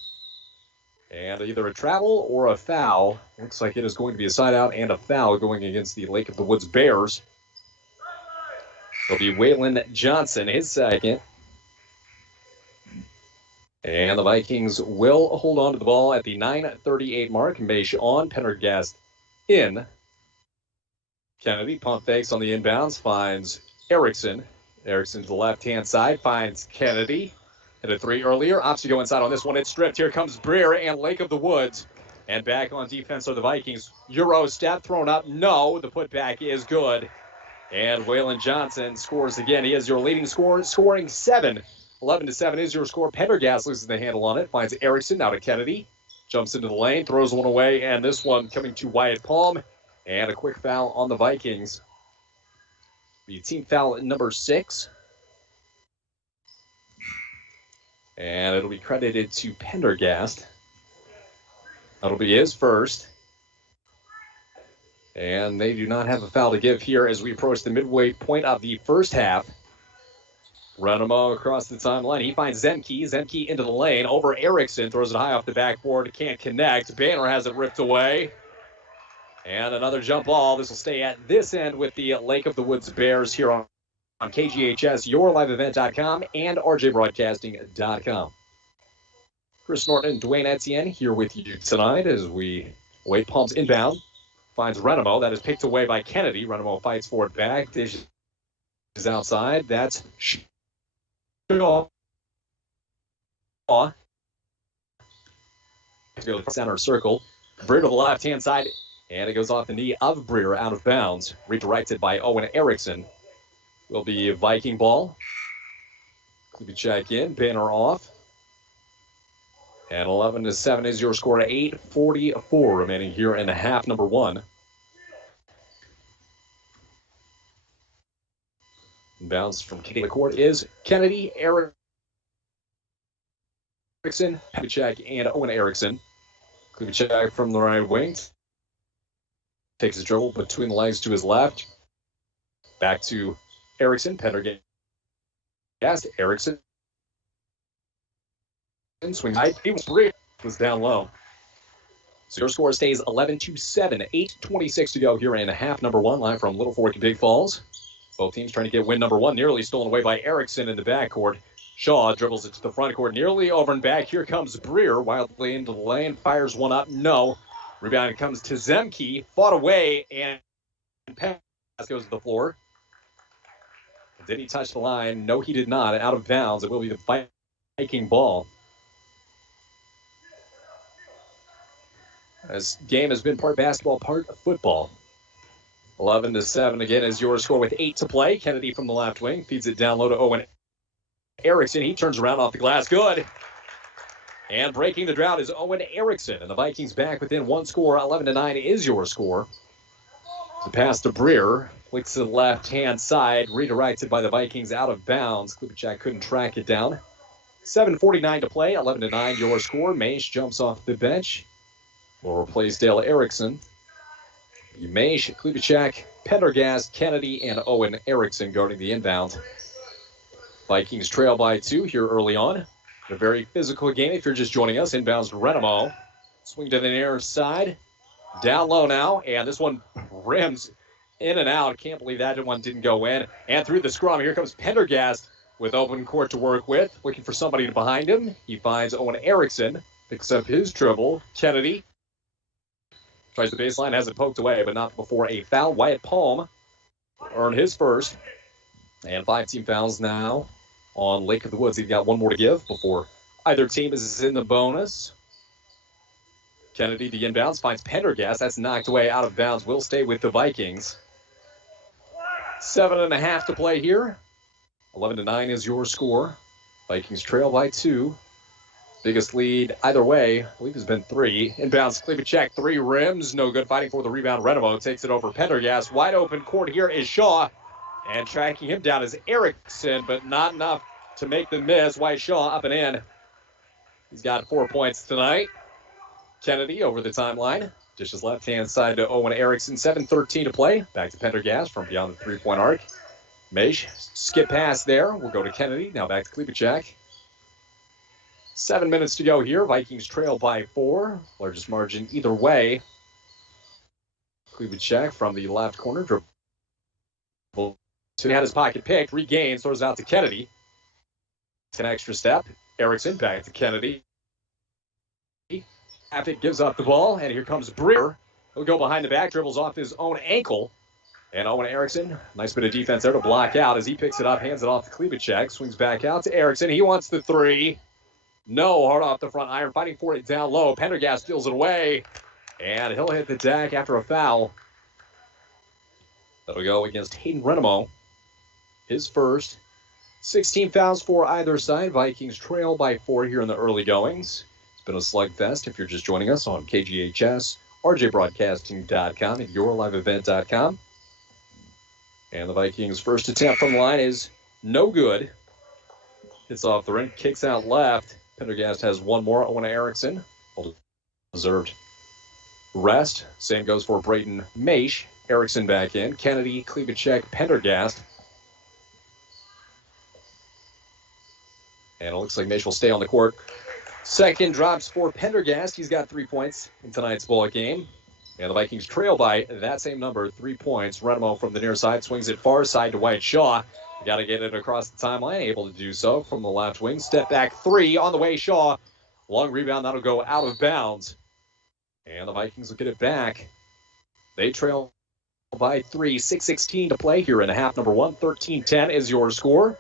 And either a travel or a foul. Looks like it is going to be a side out and a foul going against the Lake of the Woods Bears. It'll be Waylon Johnson, his second. And the Vikings will hold on to the ball at the 9:38 mark. Maish on, Pendergast in. Kennedy pump fakes on the inbounds, finds Erickson. Erickson to the left-hand side, finds Kennedy. Hit a three earlier, opts to go inside on this one. It's stripped. Here comes Breer and Lake of the Woods. And back on defense are the Vikings. Euro step thrown up. No, the putback is good. And Waylon Johnson scores again. He is your leading scorer, scoring 7. 11-7 is your score. Pendergast loses the handle on it. Finds Erickson now to Kennedy. Jumps into the lane, throws one away, and this one coming to Wyatt Palm. And a quick foul on the Vikings. The team foul number 6. And it'll be credited to Pendergast. That'll be his first. And they do not have a foul to give here as we approach the midway point of the first half. Renamo across the timeline. He finds Zemke. Zemke into the lane. Over Erickson. Throws it high off the backboard. Can't connect. Banner has it ripped away. And another jump ball. This will stay at this end with the Lake of the Woods Bears here on KGHS, yourliveevent.com, and rjbroadcasting.com. Chris Norton and Dwayne Etienne here with you tonight as we await Palms inbound. finds Renamo. That is picked away by Kennedy. Renamo fights for it back. Dishes is outside. That's Shaw. To go to the center circle. Breer to the left-hand side. And it goes off the knee of Breer out of bounds. Redirected by Owen Erickson. Will be a Viking ball. Klubicek in. Banner off. And 11-7 is your score. 8:44 remaining here in the half number one. Bounce from the court is Kennedy, Erickson, Klubicek, and Owen Erickson. Klubicek from the right wing. Takes his dribble between the legs to his left. Back to Erickson. Pendergast. Erickson. Swing high. Was down low. So your score stays 11-7. 8:26 to go here in half number one. Live from Little Fork, Big Falls. Both teams trying to get win number one. Nearly stolen away by Erickson in the backcourt. Shaw dribbles it to the front court. Nearly over and back. Here comes Breer. Wildly into the lane. Fires one up. No. Rebound comes to Zemke. Fought away. And pass goes to the floor. Did he touch the line? No, he did not. Out of bounds. It will be the Viking ball. This game has been part basketball, part football. 11-7 again is your score with 8 to play. Kennedy from the left wing feeds it down low to Owen Erickson. He turns around off the glass. Good. And breaking the drought is Owen Erickson. And the Vikings back within one score. 11-9 is your score. The pass to Breer. Flicks to the left-hand side. Redirected by the Vikings out of bounds. Klubicek couldn't track it down. 7:49 to play. 11-9 your score. Maish jumps off the bench. Will replace Dale Erickson. Maish, Klubicek, Pendergast, Kennedy, and Owen Erickson guarding the inbound. Vikings trail by 2 here early on. A very physical game if you're just joining us. Inbounds to Renamo. Swing to the near side. Down low now, and this one rims in and out. Can't believe that one didn't go in. And through the scrum, here comes Pendergast with open court to work with. Looking for somebody behind him. He finds Owen Erickson. Picks up his dribble. Kennedy tries the baseline, has it poked away, but not before a foul. Wyatt Palm earned his first. And 5 team fouls now on Lake of the Woods. He's got one more to give before either team is in the bonus. Kennedy, the inbounds, finds Pendergast. That's knocked away out of bounds. Will stay with the Vikings. 7.5 to play here. 11-9 is your score. Vikings trail by 2. Biggest lead either way, I believe, has been 3. Inbounds, Klubicek, 3 rims. No good. Fighting for the rebound. Renamo takes it over Pendergast. Wide open court here is Shaw. And tracking him down is Erickson, but not enough to make the miss. Wyatt Shaw up and in. He's got 4 points tonight. Kennedy over the timeline. Dishes left-hand side to Owen Erickson. 7:13 to play. Back to Pendergast from beyond the 3-point arc. Maish, skip pass there. We'll go to Kennedy. Now back to Klubicek. 7 minutes to go here. Vikings trail by 4. Largest margin either way. Klubicek from the left corner. Dribble. So he had his pocket picked. Regains. Throws out to Kennedy. It's an extra step. Erickson back to Kennedy. Abbott gives up the ball. And here comes Breer. He'll go behind the back. Dribbles off his own ankle. And Owen Erickson, nice bit of defense there to block out as he picks it up. Hands it off to Klubicek. Swings back out to Erickson. He wants the 3. No, hard off the front iron, fighting for it down low. Pendergast steals it away, and he'll hit the deck after a foul. That'll go against Hayden Renamo. His first. 16 fouls for either side. Vikings trail by 4 here in the early goings. It's been a slugfest if you're just joining us on KGHS, RJBroadcasting.com, and YourLiveEvent.com. And the Vikings' first attempt from the line is no good. Hits off the rim, kicks out left. Pendergast has one more. Owen Erickson. Deserved rest. Same goes for Brayton Maish. Erickson back in. Kennedy, Klubicek, Pendergast. And it looks like Maish will stay on the court. Second drops for Pendergast. He's got 3 points in tonight's ball game. And the Vikings trail by that same number, 3 points. Renamo from the near side swings it far side to Wyatt Shaw. Got to get it across the timeline. Able to do so from the left wing. Step back 3 on the way. Shaw. Long rebound. That'll go out of bounds. And the Vikings will get it back. They trail by 3, 6:16 to play here in half number 1. 13-10 is your score.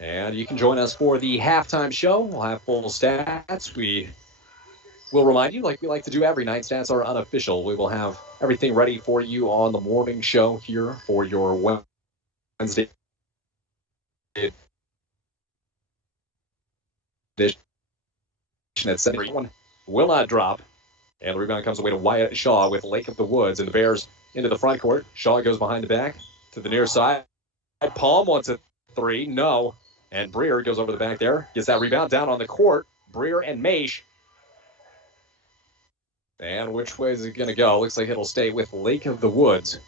And you can join us for the halftime show. We'll have full stats. We will remind you, like we like to do every night, stats are unofficial. We will have everything ready for you on the morning show here for your Wednesday edition at 7. Will not drop. And the rebound comes away to Wyatt Shaw with Lake of the Woods. And the Bears into the front court. Shaw goes behind the back to the near side. Palm wants a 3. No. And Breer goes over the back there. Gets that rebound down on the court. Breer and Maish. And which way is it going to go? Looks like it'll stay with Lake of the Woods.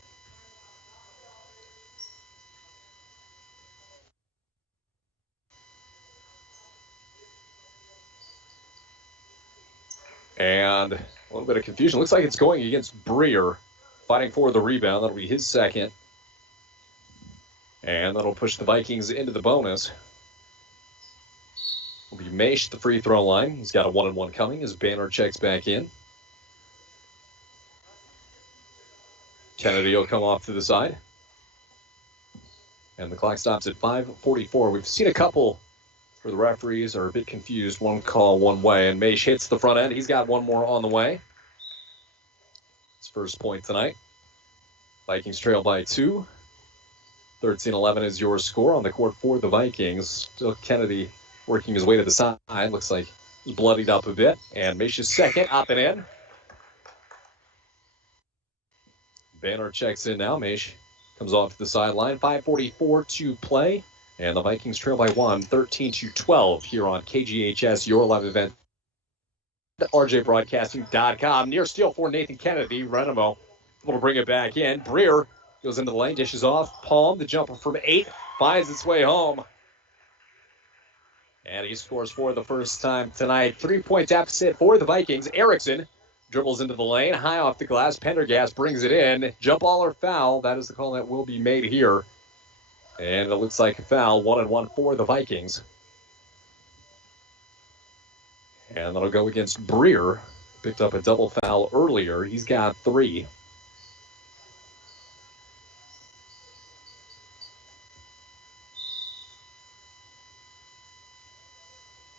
And a little bit of confusion. Looks like it's going against Breer. Fighting for the rebound. That'll be his second. And that'll push the Vikings into the bonus. Will be Maish at the free throw line. He's got a 1-and-1 coming as Banner checks back in. Kennedy will come off to the side. And the clock stops at 5:44. We've seen a couple where the referees are a bit confused. One call, one way. And Maish hits the front end. He's got one more on the way. His first point tonight. Vikings trail by 2. 13-11 is your score on the court for the Vikings. Still Kennedy working his way to the side. Looks like he's bloodied up a bit. And Maish's second, up and in. Banner checks in now. Maish comes off to the sideline. 5:44 to play. And the Vikings trail by 1, 13-12 here on KGHS, your live event. RJBroadcasting.com. Near steal for Nathan Kennedy. Renamo able to bring it back in. Breer goes into the lane, dishes off. Palm, the jumper from 8, finds its way home. And he scores for the first time tonight. 3-point deficit for the Vikings. Erickson dribbles into the lane, high off the glass. Pendergast brings it in. Jump ball or foul. That is the call that will be made here. And it looks like a foul. 1-and-1 for the Vikings. And that'll go against Breer. Picked up a double foul earlier. He's got 3.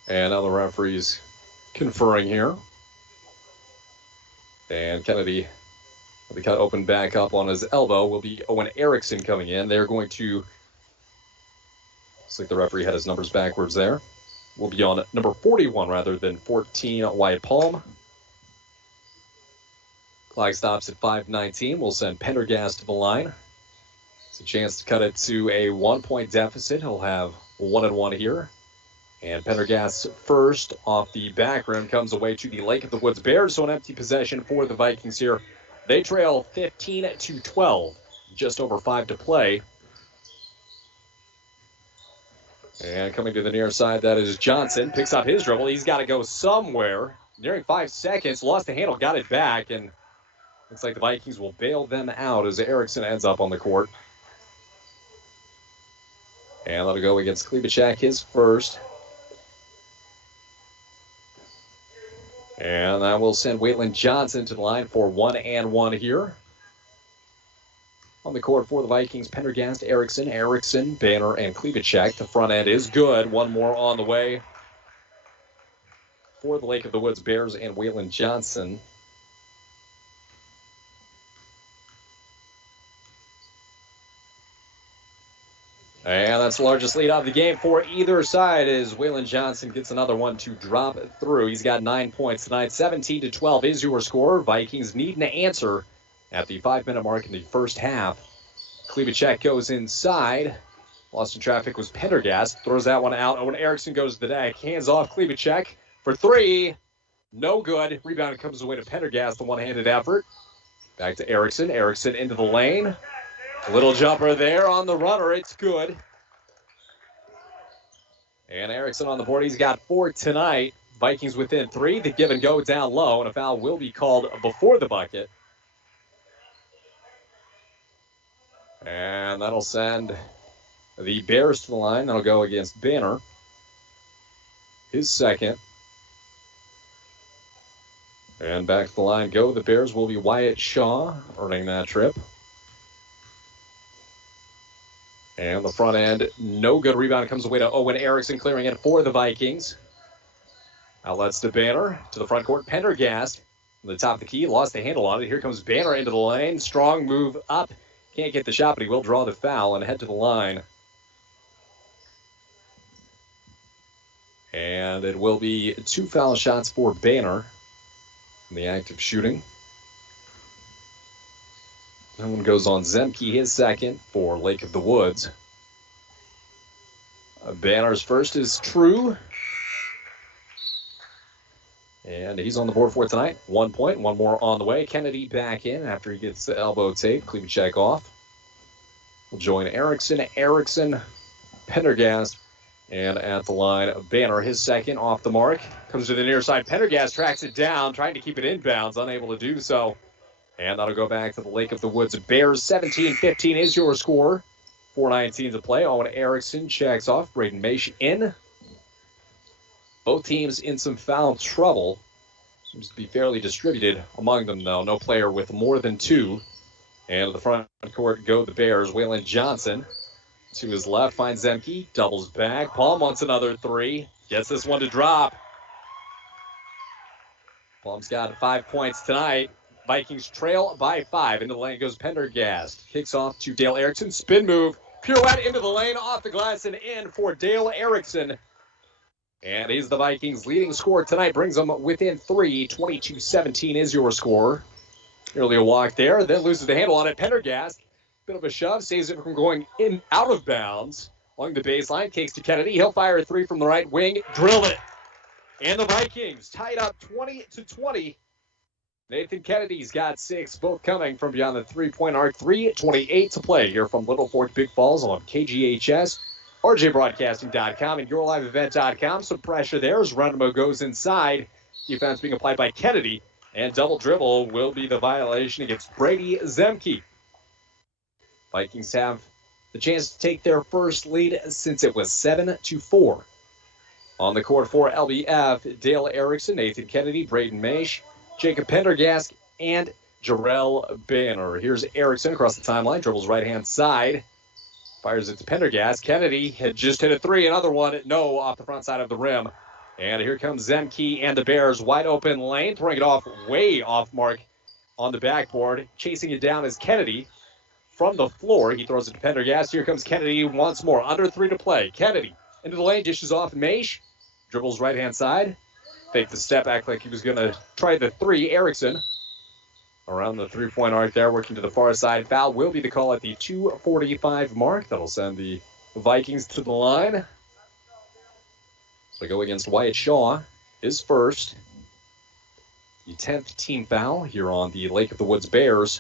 And now the referee's conferring here. And Kennedy, with the cut open back up on his elbow, will be Owen Erickson coming in. They're going to, looks like the referee had his numbers backwards there. Will be on number 41 rather than 14, Wyatt Palm. Clock stops at 5:19. We'll send Pendergast to the line. It's a chance to cut it to a 1-point deficit. He'll have 1-and-1 here. And Pendergast's first off the back rim comes away to the Lake of the Woods Bears. So an empty possession for the Vikings here. They trail 15-12. Just over 5 to play. And coming to the near side, that is Johnson. Picks up his dribble. He's got to go somewhere. Nearing 5 seconds. Lost the handle. Got it back. And looks like the Vikings will bail them out as Erickson ends up on the court. And that'll go against Klebachak, his first. And that will send Waitland Johnson to the line for 1-and-1 here. On the court for the Vikings, Pendergast, Erickson, Banner, and Klebachak. The front end is good. One more on the way for the Lake of the Woods Bears and Waitland Johnson. And that's the largest lead of the game for either side as Waylon Johnson gets another one to drop through. He's got 9 points tonight. 17-12 is your score. Vikings need an answer at the 5-minute mark in the first half. Klebachak goes inside. Lost in traffic was Pendergast. Throws that one out. Owen Erickson goes to the deck. Hands off Klebachak for 3. No good. Rebound comes away to Pendergast, the one-handed effort. Back to Erickson. Erickson into the lane. A little jumper there on the runner. It's good. And Erickson on the board. He's got 4 tonight. Vikings within 3. The give and go down low, and a foul will be called before the bucket. And that'll send the Bears to the line. That'll go against Banner. His second. And back to the line go. The Bears will be Wyatt Shaw earning that trip. And the front end, no good. Rebound comes away to Owen Erickson, clearing it for the Vikings. Outlets to Banner, to the front court. Pendergast from the top of the key, lost the handle on it. Here comes Banner into the lane. Strong move up. Can't get the shot, but he will draw the foul and head to the line. And it will be 2 foul shots for Banner in the act of shooting. That one goes on Zemke, his second for Lake of the Woods. Banner's first is true. And he's on the board for tonight. 1 point, one more on the way. Kennedy back in after he gets the elbow tape. Klebachek off. We'll join Erickson, Pendergast, and at the line, Banner, his second off the mark. Comes to the near side. Pendergast tracks it down, trying to keep it inbounds, unable to do so. And that'll go back to the Lake of the Woods. Bears 17-15 is your score. 4:19 to play. Owen Erickson checks off. Braden Maish in. Both teams in some foul trouble. Seems to be fairly distributed among them, though. No player with more than 2. And at the front court go the Bears. Waylon Johnson to his left finds Zemke. Doubles back. Palm wants another 3. Gets this one to drop. Palm's got 5 points tonight. Vikings trail by 5. Into the lane goes Pendergast. Kicks off to Dale Erickson. Spin move. Pirouette into the lane. Off the glass and in for Dale Erickson. And he's the Vikings' leading scorer tonight. Brings them within 3. 22-17 is your score. Nearly a walk there. Then loses the handle on it. Pendergast. Bit of a shove. Saves it from going in out of bounds. Along the baseline. Kicks to Kennedy. He'll fire a 3 from the right wing. Drill it. And the Vikings tied up 20-20. Nathan Kennedy's got 6, both coming from beyond the 3-point arc. 3:28 to play here from Little Fork Big Falls on KGHS, RJBroadcasting.com, and YourLiveEvent.com. Some pressure there as Runamo goes inside. Defense being applied by Kennedy, and double dribble will be the violation against Brady Zemke. Vikings have the chance to take their first lead since it was 7-4. On the court for LBF, Dale Erickson, Nathan Kennedy, Braden Maish, Jacob Pendergast, and Jarrell Banner. Here's Erickson across the timeline, dribbles right-hand side, fires it to Pendergast. Kennedy had just hit a 3, another one, no, off the front side of the rim. And here comes Zemke and the Bears, wide open lane, throwing it off, way off mark on the backboard. Chasing it down is Kennedy from the floor. He throws it to Pendergast. Here comes Kennedy once more, under 3 to play. Kennedy into the lane, dishes off Maish, dribbles right-hand side. Fake the step, act like he was going to try the 3. Erickson around the 3-point arc there, working to the far side. Foul will be the call at the 2:45 mark. That'll send the Vikings to the line. So go against Wyatt Shaw, his first. The 10th team foul here on the Lake of the Woods Bears.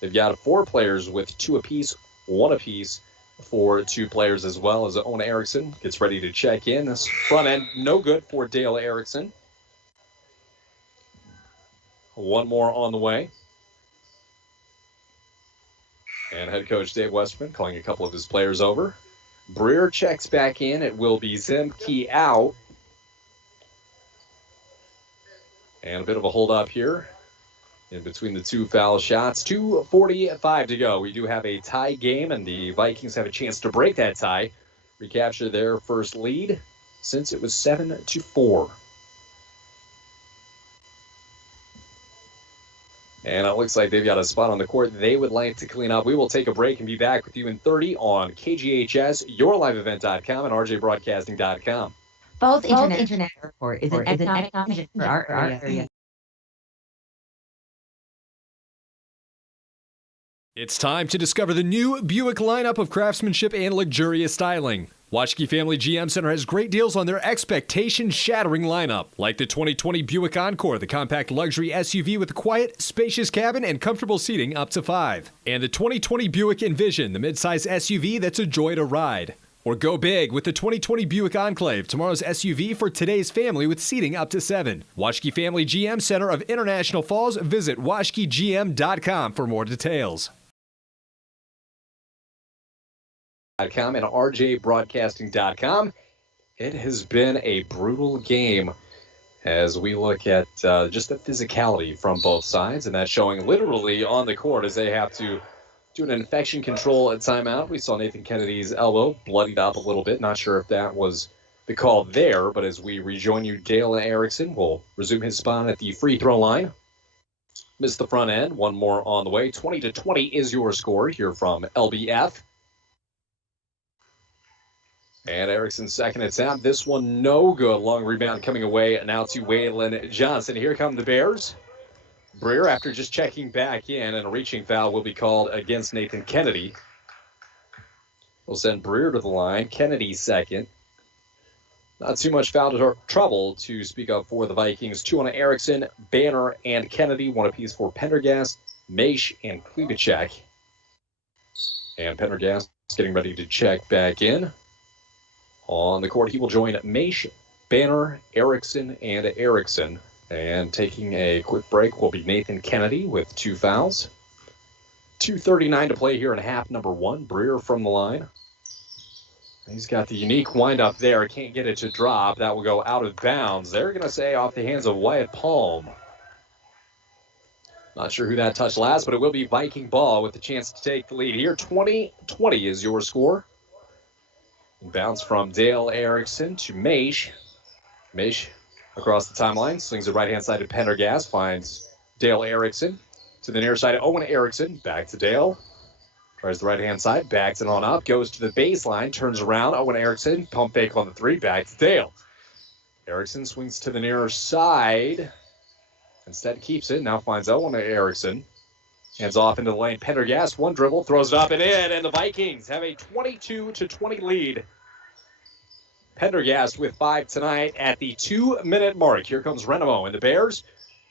They've got 4 players with 2 apiece, 1 apiece for 2 players as well, as Owen Erickson gets ready to check in. This front end, no good for Dale Erickson. 1 more on the way. And head coach Dave Westerman calling a couple of his players over. Breer checks back in. It will be Zemke out. And a bit of a hold up here in between the 2 foul shots. 2:45 to go. We do have a tie game, and the Vikings have a chance to break that tie, recapture their first lead since it was 7-4. And it looks like they've got a spot on the court they would like to clean up. We will take a break and be back with you in 30 on KGHS, YourLiveEvent.com, and RJBroadcasting.com. Falls International Airport is an economic engine for our area. It's time to discover the new Buick lineup of craftsmanship and luxurious styling. Waschke Family GM Center has great deals on their expectation-shattering lineup, like the 2020 Buick Encore, the compact luxury SUV with a quiet, spacious cabin and comfortable seating up to 5. And the 2020 Buick Envision, the midsize SUV that's a joy to ride. Or go big with the 2020 Buick Enclave, tomorrow's SUV for today's family with seating up to 7. Waschke Family GM Center of International Falls. Visit waschkegm.com for more details. And RJBroadcasting.com. It has been a brutal game as we look at just the physicality from both sides, and that's showing literally on the court as they have to do an infection control at timeout. We saw Nathan Kennedy's elbow bloodied up a little bit. Not sure if that was the call there, but as we rejoin you, Dale Erickson will resume his spot at the free throw line. Missed the front end. One more on the way. 20-20 is your score here from LBF. And Erickson's second attempt. This one no good. Long rebound coming away now to Waylon Johnson. Here come the Bears. Breer, after just checking back in, and a reaching foul will be called against Nathan Kennedy. We'll send Breer to the line. Kennedy second. Not too much foul trouble to speak of for the Vikings. Two on Erickson, Banner, and Kennedy. One apiece for Pendergast, Maish, and Klebacek. And Pendergast getting ready to check back in. On the court, he will join Maish, Banner, Erickson, and Erickson. And taking a quick break will be Nathan Kennedy with 2 fouls. 2:39 to play here in half number 1. Breer from the line. He's got the unique windup there. Can't get it to drop. That will go out of bounds. They're going to say off the hands of Wyatt Palm. Not sure who that touched last, but it will be Viking ball with the chance to take the lead here. 20-20 is your score. Bounce from Dale Erickson to Maish. Maish across the timeline. Swings the right-hand side to Pendergast. Finds Dale Erickson. To the near side of Owen Erickson. Back to Dale. Tries the right-hand side, backs it on up, goes to the baseline, turns around. Owen Erickson, pump fake on the 3, back to Dale. Erickson swings to the nearer side. Instead keeps it, now finds Owen Erickson. Hands off into the lane. Pendergast, one dribble, throws it up and in, and the Vikings have a 22-20 lead. Pendergast with 5 tonight at the 2-minute mark. Here comes Renamo and the Bears.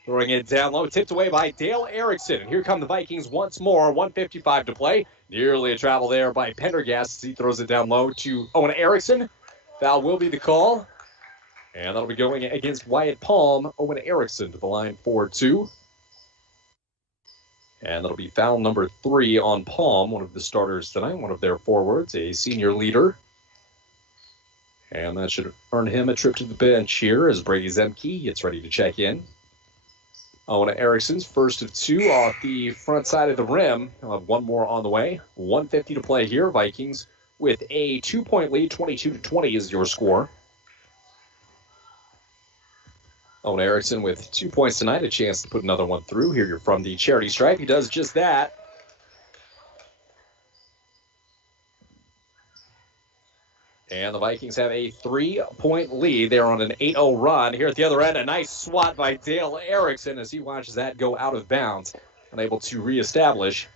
Throwing it down low, tipped away by Dale Erickson. And here come the Vikings once more, 1:55 to play. Nearly a travel there by Pendergast as he throws it down low to Owen Erickson. Foul will be the call. And that'll be going against Wyatt Palm. Owen Erickson to the line for 2. And that'll be foul number 3 on Palm, one of the starters tonight, one of their forwards, a senior leader. And that should earn him a trip to the bench here as Brady Zemke gets ready to check in. Owen Erickson's first of 2 off the front side of the rim. He'll have one more on the way. 1:50 to play here. Vikings with a 2-point lead. 22-20 is your score. Owen Erickson with 2 points tonight. A chance to put another one through. Here you're from the charity stripe. He does just that. And the Vikings have a 3-point lead. They're on an 8-0 run. Here at the other end, a nice swat by Dale Erickson as he watches that go out of bounds. Unable to reestablish.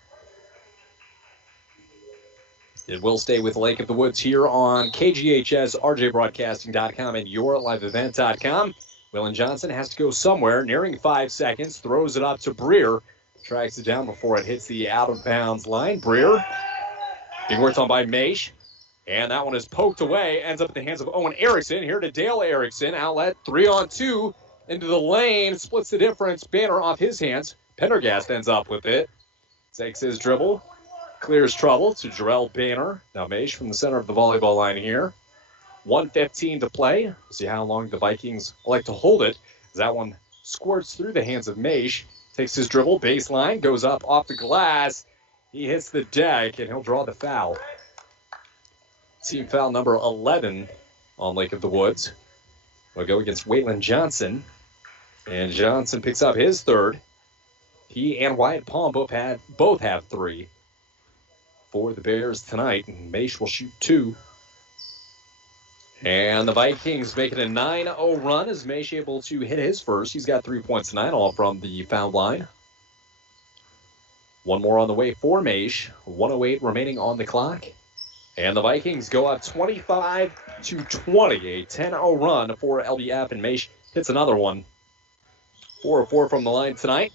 It will stay with Lake of the Woods here on KGHS, RJBroadcasting.com, and YourLiveEvent.com. Waylon Johnson has to go somewhere, nearing 5 seconds, throws it up to Breer. Tracks it down before it hits the out-of-bounds line. Breer being worked on by Maish. And that one is poked away, ends up in the hands of Owen Erickson. Here to Dale Erickson, outlet, 3-on-2, into the lane, splits the difference, Banner off his hands. Pendergast ends up with it. Takes his dribble, clears trouble to Jarrell Banner. Now Maish from the center of the volleyball line here. 1:15 to play. We'll see how long the Vikings like to hold it. As that one squirts through the hands of Maish. Takes his dribble, baseline, goes up off the glass. He hits the deck, and he'll draw the foul. Team foul number 11 on Lake of the Woods. We'll go against Waylon Johnson. And Johnson picks up his 3rd. He and Wyatt Palm both have 3 for the Bears tonight. And Maish will shoot 2. And the Vikings making a 9-0 run as Maish able to hit his first. He's got 3 points tonight, all from the foul line. One more on the way for Maish. 1:08 remaining on the clock. And the Vikings go up 25-20, a 10-0 run for LBF, and Maish hits another one. 4 of 4 from the line tonight.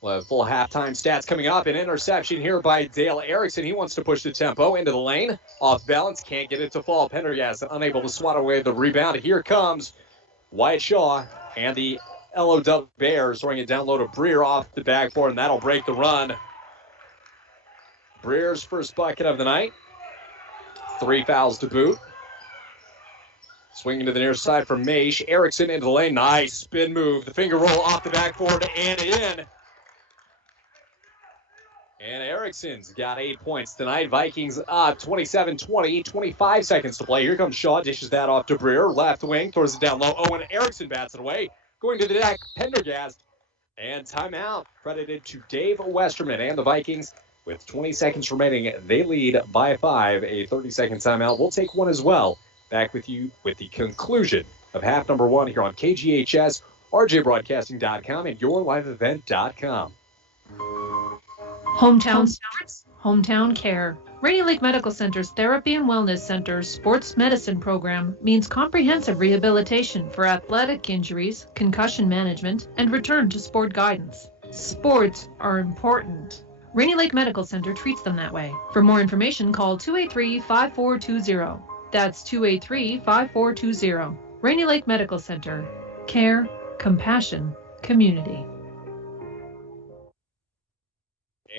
We'll have full halftime stats coming up. An interception here by Dale Erickson. He wants to push the tempo into the lane. Off balance, can't get it to fall. Pendergast unable to swat away the rebound. Here comes Wyatt Shaw and the LOW Bears throwing it down low to Breer off the backboard, and that'll break the run. Breer's first bucket of the night. 3 fouls to boot. Swinging to the near side for Maish. Erickson into the lane. Nice spin move. The finger roll off the backboard and in. And Erickson's got 8 points tonight. Vikings up 27-20, 25 seconds to play. Here comes Shaw, dishes that off to Breer. Left wing, throws it down low. Owen Erickson bats it away. Going to the deck, Pendergast. And timeout credited to Dave Westerman and the Vikings. With 20 seconds remaining, they lead by 5. A 30-second timeout. We'll take one as well. Back with you with the conclusion of half number 1 here on KGHS, RJBroadcasting.com, and YourLiveEvent.com. Hometown Sports, Hometown Care. Rainy Lake Medical Center's Therapy and Wellness Center's sports medicine program means comprehensive rehabilitation for athletic injuries, concussion management, and return to sport guidance. Sports are important. Rainy Lake Medical Center treats them that way. For more information, call 283-5420. That's 283-5420. Rainy Lake Medical Center. Care, compassion, community.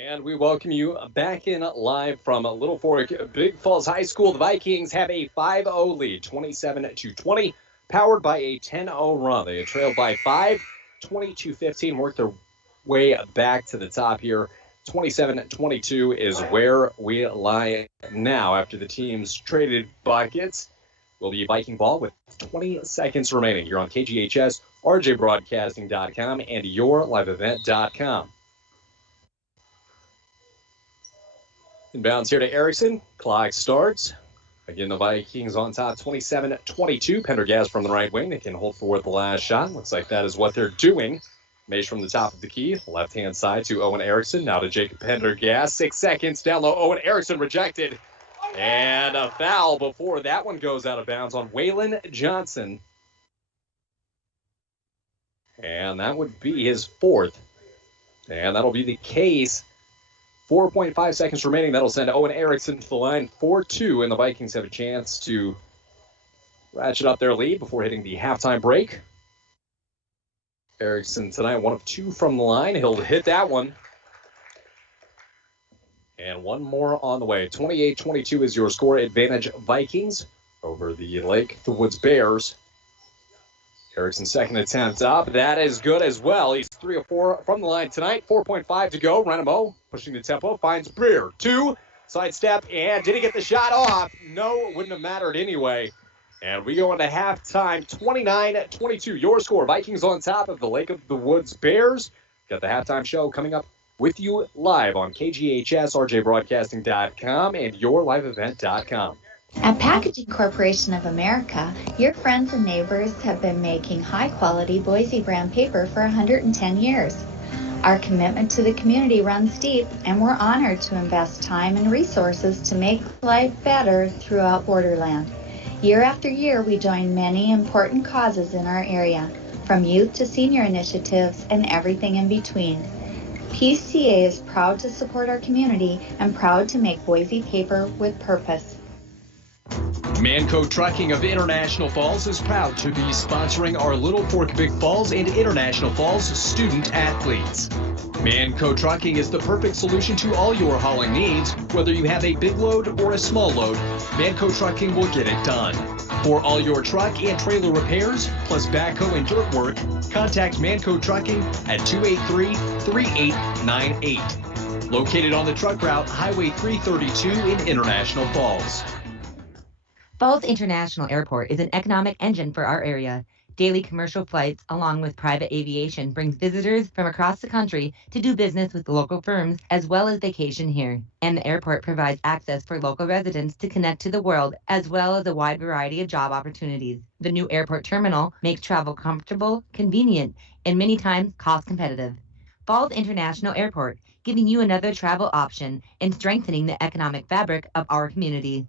And we welcome you back in live from Little Fork Big Falls High School. The Vikings have a 5-0 lead, 27-20, powered by a 10-0 run. They trailed by 5, 22-15, worked their way back to the top here. 27-22 is where we lie now after the teams traded buckets. Will be Viking ball with 20 seconds remaining. You're on KGHS, RJBroadcasting.com, and YourLiveEvent.com. Inbounds here to Erickson. Clock starts. Again, the Vikings on top, 27-22. Pendergast from the right wing. They can hold forward the last shot. Looks like that is what they're doing. Maish from the top of the key. Left-hand side to Owen Erickson. Now to Jacob Pendergast. 6 seconds down low. Owen Erickson rejected. And a foul before that one goes out of bounds on Waylon Johnson. And that would be his 4th. And that'll be the case. 4.5 seconds remaining. That'll send Owen Erickson to the line 4-2, and the Vikings have a chance to ratchet up their lead before hitting the halftime break. Erickson tonight, 1 of 2 from the line. He'll hit that one. And one more on the way. 28-22 is your score advantage, Vikings, over the Lake the Woods Bears. Erickson's second attempt up. That is good as well. He's 3 of 4 from the line tonight. 4.5 to go. Renamo pushing the tempo. Finds Breer. 2. Sidestep. And did he get the shot off? No, wouldn't have mattered anyway. And we go into halftime. 29-22. Your score. Vikings on top of the Lake of the Woods Bears. Got the halftime show coming up with you live on KGHS, RJBroadcasting.com, and YourLiveEvent.com. At Packaging Corporation of America, your friends and neighbors have been making high-quality Boise brand paper for 110 years. Our commitment to the community runs deep, and we're honored to invest time and resources to make life better throughout Borderland. Year after year, we join many important causes in our area, from youth to senior initiatives and everything in between. PCA is proud to support our community and proud to make Boise paper with purpose. Manco Trucking of International Falls is proud to be sponsoring our Little Fork Big Falls and International Falls student athletes. Manco Trucking is the perfect solution to all your hauling needs. Whether you have a big load or a small load, Manco Trucking will get it done. For all your truck and trailer repairs, plus backhoe and dirt work, contact Manco Trucking at 283-3898. Located on the truck route Highway 332 in International Falls. Falls International Airport is an economic engine for our area. Daily commercial flights, along with private aviation, brings visitors from across the country to do business with local firms as well as vacation here. And the airport provides access for local residents to connect to the world as well as a wide variety of job opportunities. The new airport terminal makes travel comfortable, convenient, and many times cost competitive. Falls International Airport, giving you another travel option and strengthening the economic fabric of our community.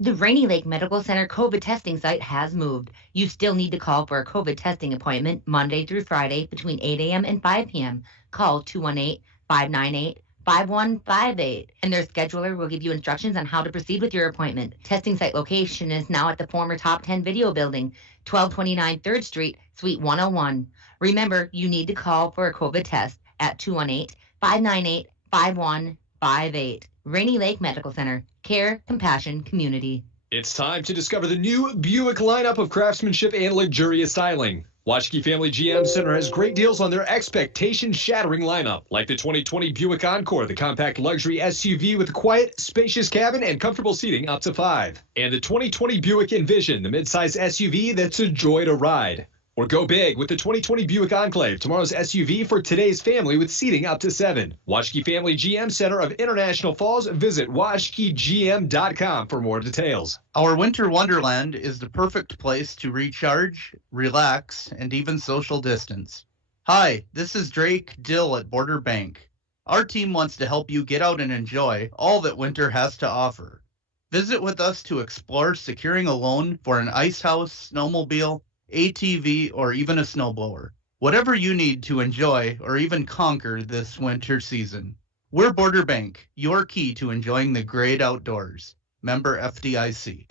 The Rainy Lake Medical Center COVID testing site has moved. You still need to call for a COVID testing appointment Monday through Friday between 8 a.m. and 5 p.m. Call 218-598-5158, and their scheduler will give you instructions on how to proceed with your appointment. Testing site location is now at the former Top 10 Video Building, 1229 3rd Street, Suite 101. Remember, you need to call for a COVID test at 218-598-5158. Rainy Lake Medical Center. Care, compassion, community. It's time to discover the new Buick lineup of craftsmanship and luxurious styling. Washke Family GM Center has great deals on their expectation-shattering lineup, like the 2020 Buick Encore, the compact luxury SUV with a quiet, spacious cabin and comfortable seating up to 5. And the 2020 Buick Envision, the midsize SUV that's a joy to ride. Or go big with the 2020 Buick Enclave, tomorrow's SUV for today's family with seating up to 7. Washke Family GM Center of International Falls. Visit washkegm.com for more details. Our winter wonderland is the perfect place to recharge, relax, and even social distance. Hi, this is Drake Dill at Border Bank. Our team wants to help you get out and enjoy all that winter has to offer. Visit with us to explore securing a loan for an ice house, snowmobile, ATV, or even a snowblower. Whatever you need to enjoy or even conquer this winter season. We're Border Bank, your key to enjoying the great outdoors. Member FDIC.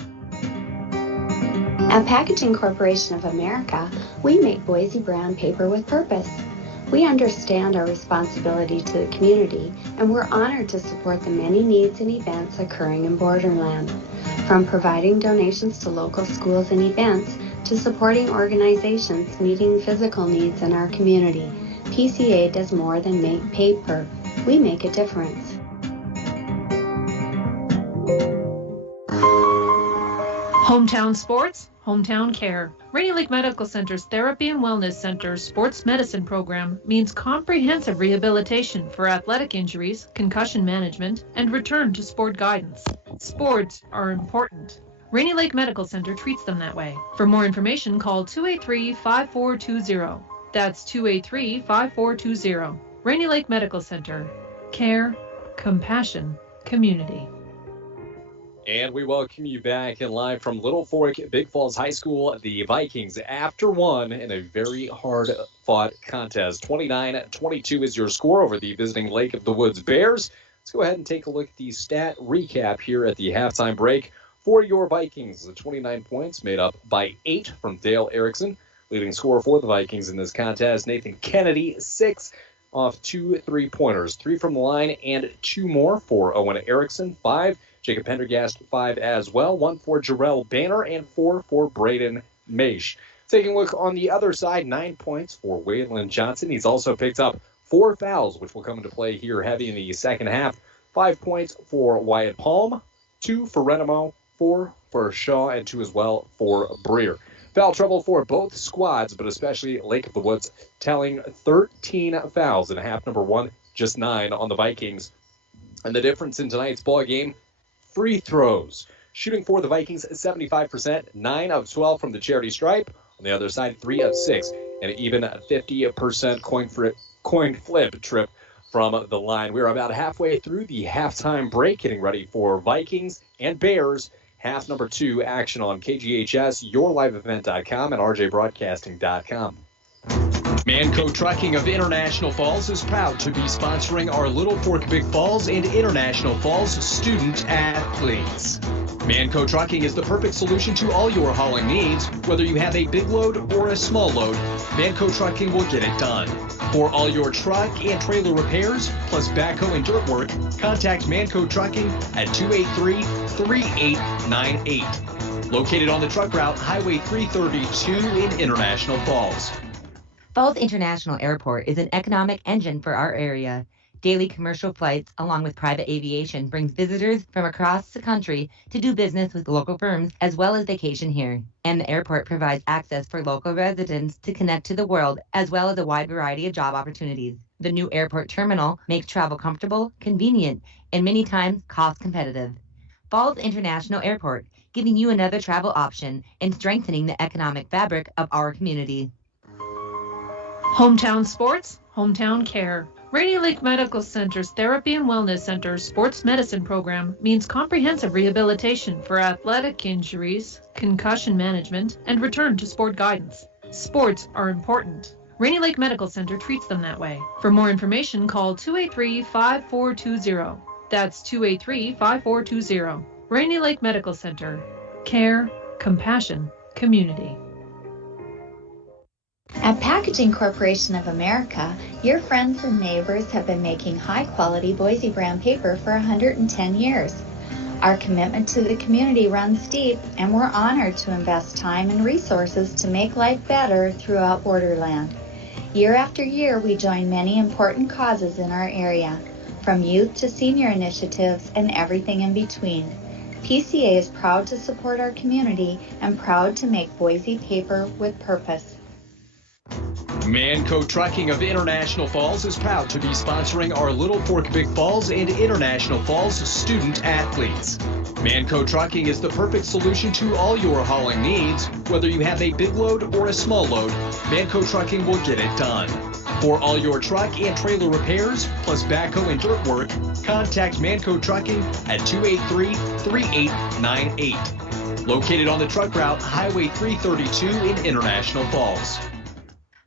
At Packaging Corporation of America, we make Boise brown paper with purpose. We understand our responsibility to the community, and we're honored to support the many needs and events occurring in Borderland. From providing donations to local schools and events, to supporting organizations meeting physical needs in our community, PCA does more than make paper. We make a difference. Hometown sports, hometown care. Rainy Lake Medical Center's Therapy and Wellness Center sports medicine program means comprehensive rehabilitation for athletic injuries, concussion management, and return to sport guidance. Sports are important. Rainy Lake Medical Center treats them that way. For more information, call 283-5420. That's 283-5420. Rainy Lake Medical Center. Care, compassion, community. And we welcome you back and live from Little Fork, Big Falls High School. The Vikings, after one in a very hard-fought contest. 29-22 is your score over the visiting Lake of the Woods Bears. Let's go ahead and take a look at the stat recap here at the halftime break. For your Vikings, the 29 points made up by 8 from Dale Erickson. Leading scorer for the Vikings in this contest, Nathan Kennedy, 6 off 2 3-pointers. 3 from the line and 2 more for Owen Erickson, 5. Jacob Pendergast, 5 as well. 1 for Jarrell Banner and 4 for Braden Maish. Taking a look on the other side, 9 points for Waylon Johnson. He's also picked up 4 fouls, which will come into play here heavy in the second half. 5 points for Wyatt Palm, 2 for Renamo, 4 for Shaw, and 2 as well for Breer. Foul trouble for both squads, but especially Lake of the Woods, telling 13 fouls in half number 1, just 9 on the Vikings. And the difference in tonight's ball game, free throws. Shooting for the Vikings, 75%, 9 of 12 from the charity stripe. On the other side, 3 of 6, and even 50% coin flip trip from the line. We're about halfway through the halftime break, getting ready for Vikings and Bears. Half number 2 action on KGHS, yourliveevent.com, and rjbroadcasting.com. Manco Trucking of International Falls is proud to be sponsoring our Little Fork Big Falls and International Falls student athletes. Manco Trucking is the perfect solution to all your hauling needs. Whether you have a big load or a small load, Manco Trucking will get it done. For all your truck and trailer repairs, plus backhoe and dirt work, contact Manco Trucking at 283-3898. Located on the truck route, Highway 332 in International Falls. Falls International Airport is an economic engine for our area. Daily commercial flights, along with private aviation, brings visitors from across the country to do business with local firms as well as vacation here. And the airport provides access for local residents to connect to the world as well as a wide variety of job opportunities. The new airport terminal makes travel comfortable, convenient, and many times cost competitive. Falls International Airport, giving you another travel option and strengthening the economic fabric of our community. Hometown sports, hometown care. Rainy Lake Medical Center's Therapy and Wellness Center sports medicine program means comprehensive rehabilitation for athletic injuries, concussion management, and return to sport guidance. Sports are important. Rainy Lake Medical Center treats them that way. For more information, call 283-5420. That's 283-5420. Rainy Lake Medical Center. Care, compassion, community. At Packaging Corporation of America, your friends and neighbors have been making high-quality Boise brown paper for 110 years. Our commitment to the community runs deep, and we're honored to invest time and resources to make life better throughout Borderland. Year after year, we join many important causes in our area, from youth to senior initiatives and everything in between. PCA is proud to support our community and proud to make Boise paper with purpose. Manco Trucking of International Falls is proud to be sponsoring our Little Fork Big Falls and International Falls student athletes. Manco Trucking is the perfect solution to all your hauling needs. Whether you have a big load or a small load, Manco Trucking will get it done. For all your truck and trailer repairs, plus backhoe and dirt work, contact Manco Trucking at 283-3898. Located on the truck route Highway 332 in International Falls.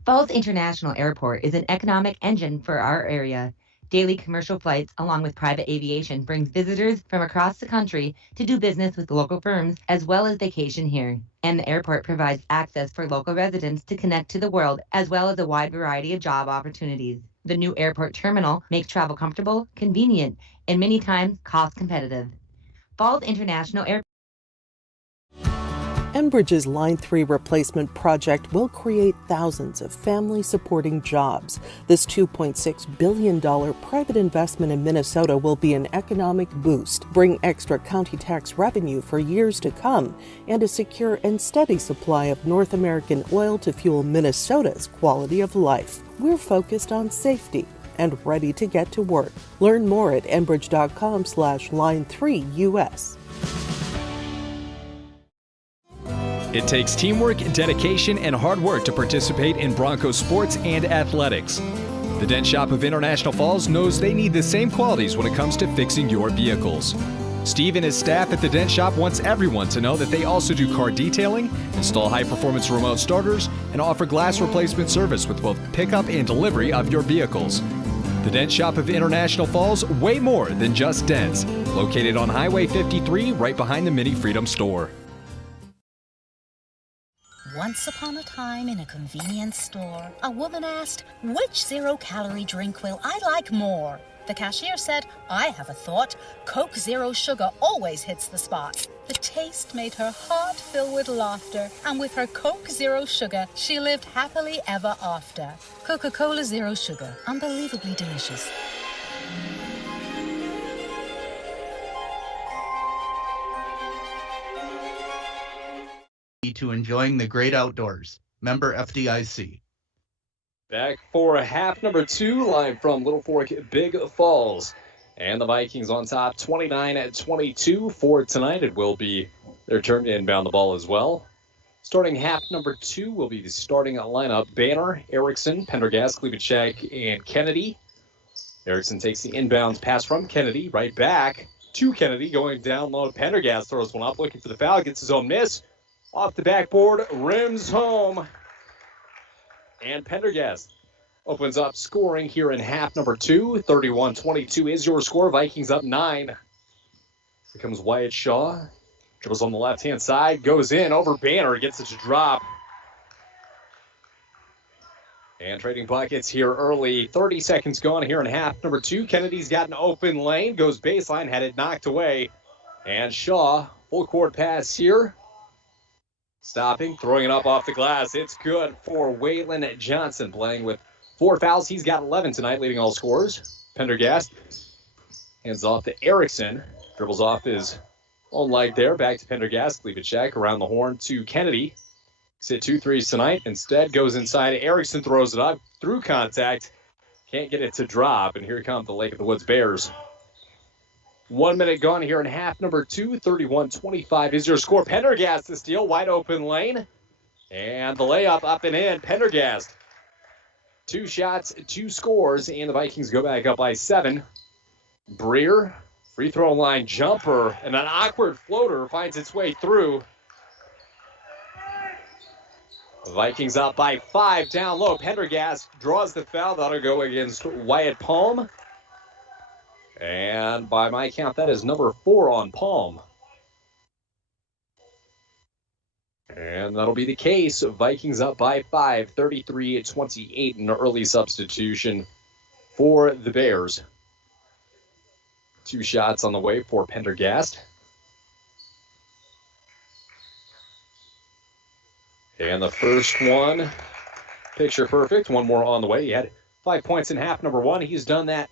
Falls International Airport is an economic engine for our area. Daily commercial flights, along with private aviation, brings visitors from across the country to do business with local firms as well as vacation here. And the airport provides access for local residents to connect to the world as well as a wide variety of job opportunities. The new airport terminal makes travel comfortable, convenient, and many times cost competitive. Falls International Airport. Enbridge's Line 3 replacement project will create thousands of family-supporting jobs. This $2.6 billion private investment in Minnesota will be an economic boost, bring extra county tax revenue for years to come, and a secure and steady supply of North American oil to fuel Minnesota's quality of life. We're focused on safety and ready to get to work. Learn more at enbridge.com/line3us. It takes teamwork, dedication, and hard work to participate in Broncos sports and athletics. The Dent Shop of International Falls knows they need the same qualities when it comes to fixing your vehicles. Steve and his staff at the Dent Shop wants everyone to know that they also do car detailing, install high-performance remote starters, and offer glass replacement service with both pickup and delivery of your vehicles. The Dent Shop of International Falls, way more than just dents. Located on Highway 53, right behind the Mini Freedom store. Once upon a time in a convenience store, a woman asked, "Which zero-calorie drink will I like more?" The cashier said, "I have a thought. Coke Zero Sugar always hits the spot." The taste made her heart fill with laughter, and with her Coke Zero Sugar, she lived happily ever after. Coca-Cola Zero Sugar, unbelievably delicious. To enjoying the great outdoors. Member FDIC. Back for half number 2, live from Little Fork Big Falls. And the Vikings on top, 29-22 for tonight. It will be their turn to inbound the ball as well. Starting half number 2 will be the starting lineup. Banner, Erickson, Pendergast, Klebachek, and Kennedy. Erickson takes the inbounds pass from Kennedy, right back to Kennedy, going down low. Pendergast throws one up, looking for the foul, gets his own miss. Off the backboard, rims home. And Pendergast opens up scoring here in half number 2. 31-22 is your score. Vikings up 9. Here comes Wyatt Shaw. Dribbles on the left-hand side, goes in over Banner, gets it to drop. And trading buckets here early. 30 seconds gone here in half number 2. Kennedy's got an open lane, goes baseline, had it knocked away. And Shaw, full court pass here. Stopping, throwing it up off the glass. It's good for Waylon Johnson, playing with 4 fouls. He's got 11 tonight, leading all scorers. Pendergast hands off to Erickson. Dribbles off his own leg there. Back to Pendergast. Klebachek around the horn to Kennedy. He's hit 2 threes tonight. Instead, goes inside. Erickson throws it up through contact. Can't get it to drop. And here come the Lake of the Woods Bears. 1 minute gone here in half number 2. 31-25 is your score. Pendergast the steal, wide open lane. And the layup up and in. Pendergast. 2 shots, 2 scores, and the Vikings go back up by 7. Breer, free throw line jumper, and an awkward floater finds its way through. The Vikings up by 5 down low. Pendergast draws the foul. That'll go against Wyatt Palm. And by my count, that is number 4 on Palm. And that'll be the case. Vikings up by 5, 33-28, an early substitution for the Bears. 2 shots on the way for Pendergast. And the first one, picture perfect. One more on the way. He had 5 points in half number one. He's done that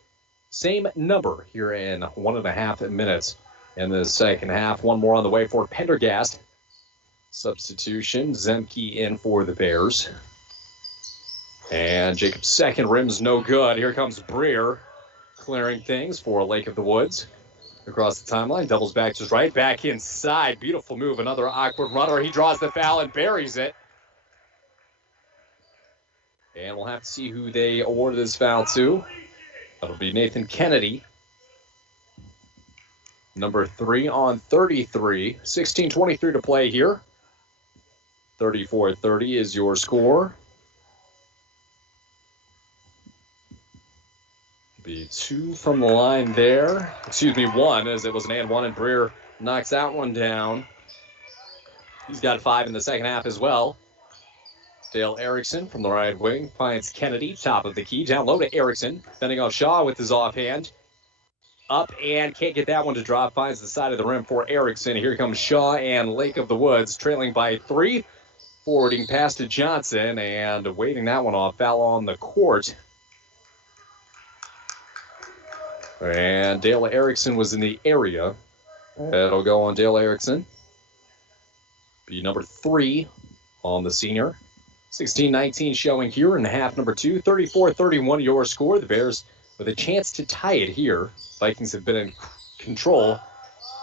same number here in 1.5 minutes in the second half. One more on the way for Pendergast. Substitution, Zemke in for the Bears. And Jacob's second rim's no good. Here comes Breer clearing things for Lake of the Woods. Across the timeline, doubles back to his right, back inside. Beautiful move, another awkward runner. He draws the foul and buries it. And we'll have to see who they awarded this foul to. That'll be Nathan Kennedy. Number 3 on 33. 16:23 to play here. 34-30 is your score. Be 2 from the line there. Excuse me, 1, as it was an and 1, and Breer knocks that one down. He's got 5 in the second half as well. Dale Erickson from the right wing finds Kennedy, top of the key. Down low to Erickson, fending off Shaw with his offhand. Up and can't get that one to drop. Finds the side of the rim for Erickson. Here comes Shaw and Lake of the Woods, trailing by 3. Forwarding pass to Johnson and waving that one off. Foul on the court. And Dale Erickson was in the area. That'll go on Dale Erickson. Be number 3 on the senior. 16-19 showing here in half number 2. 34-31 your score. The Bears with a chance to tie it here. Vikings have been in control.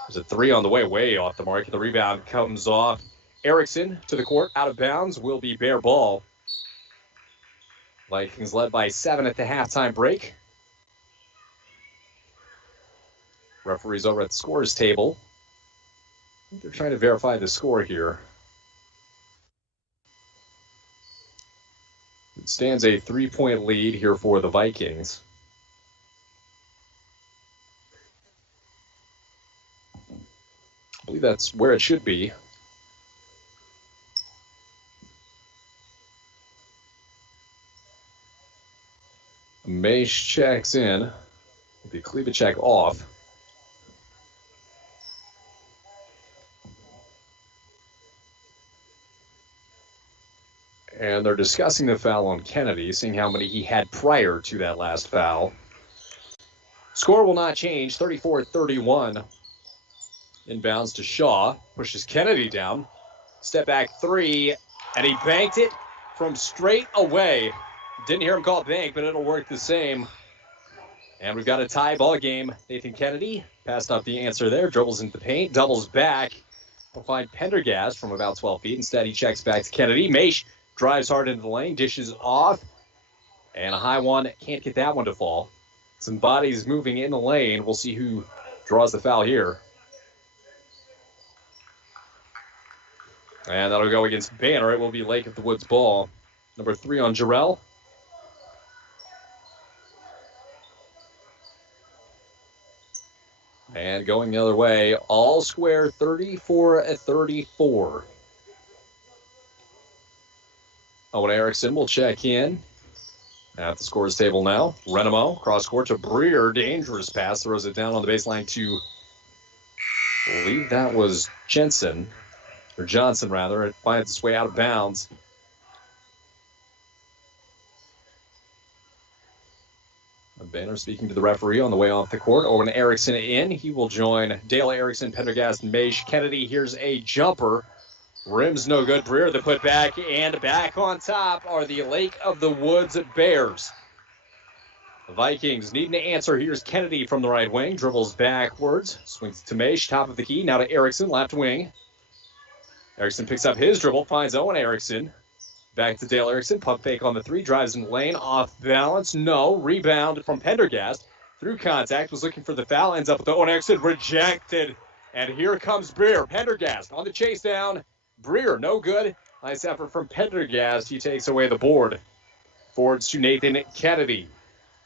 There's a 3 on the way off the mark. The rebound comes off. Erickson to the court, out of bounds, will be Bear ball. Vikings led by 7 at the halftime break. Referees over at the scores table. They're trying to verify the score here. It stands a 3-point lead here for the Vikings. I believe that's where it should be. Mace checks in. The Klebacek off. And they're discussing the foul on Kennedy, seeing how many he had prior to that last foul. Score will not change, 34-31. Inbounds to Shaw, pushes Kennedy down. Step back 3, and he banked it from straight away. Didn't hear him call bank, but it'll work the same. And we've got a tie ball game. Nathan Kennedy passed off the answer there, dribbles into the paint, doubles back. We'll find Pendergast from about 12 feet. Instead, he checks back to Kennedy. Maish drives hard into the lane, dishes off. And a high one, can't get that one to fall. Some bodies moving in the lane. We'll see who draws the foul here. And that'll go against Banner. It will be Lake of the Woods ball. Number 3 on Jarrell. And going the other way, all square 34-34. Owen Erickson will check in at the scores table now. Renamo, cross court to Breer. Dangerous pass, throws it down on the baseline to, I believe that was Johnson, rather. It finds its way out of bounds. Banner speaking to the referee on the way off the court. Owen Erickson in. He will join Dale Erickson, Pendergast, and Maish. Kennedy, here's a jumper. Rim's no good. Breer the put back, and back on top are the Lake of the Woods Bears. The Vikings need an answer. Here's Kennedy from the right wing. Dribbles backwards. Swings to Maish, top of the key. Now to Erickson, left wing. Erickson picks up his dribble, finds Owen Erickson. Back to Dale Erickson, pump fake on the 3, drives in the lane, off balance, no, rebound from Pendergast, through contact, was looking for the foul, ends up with Owen Erickson, rejected, and here comes Breer. Pendergast on the chase down, Breer, no good, nice effort from Pendergast, he takes away the board. Forwards to Nathan Kennedy.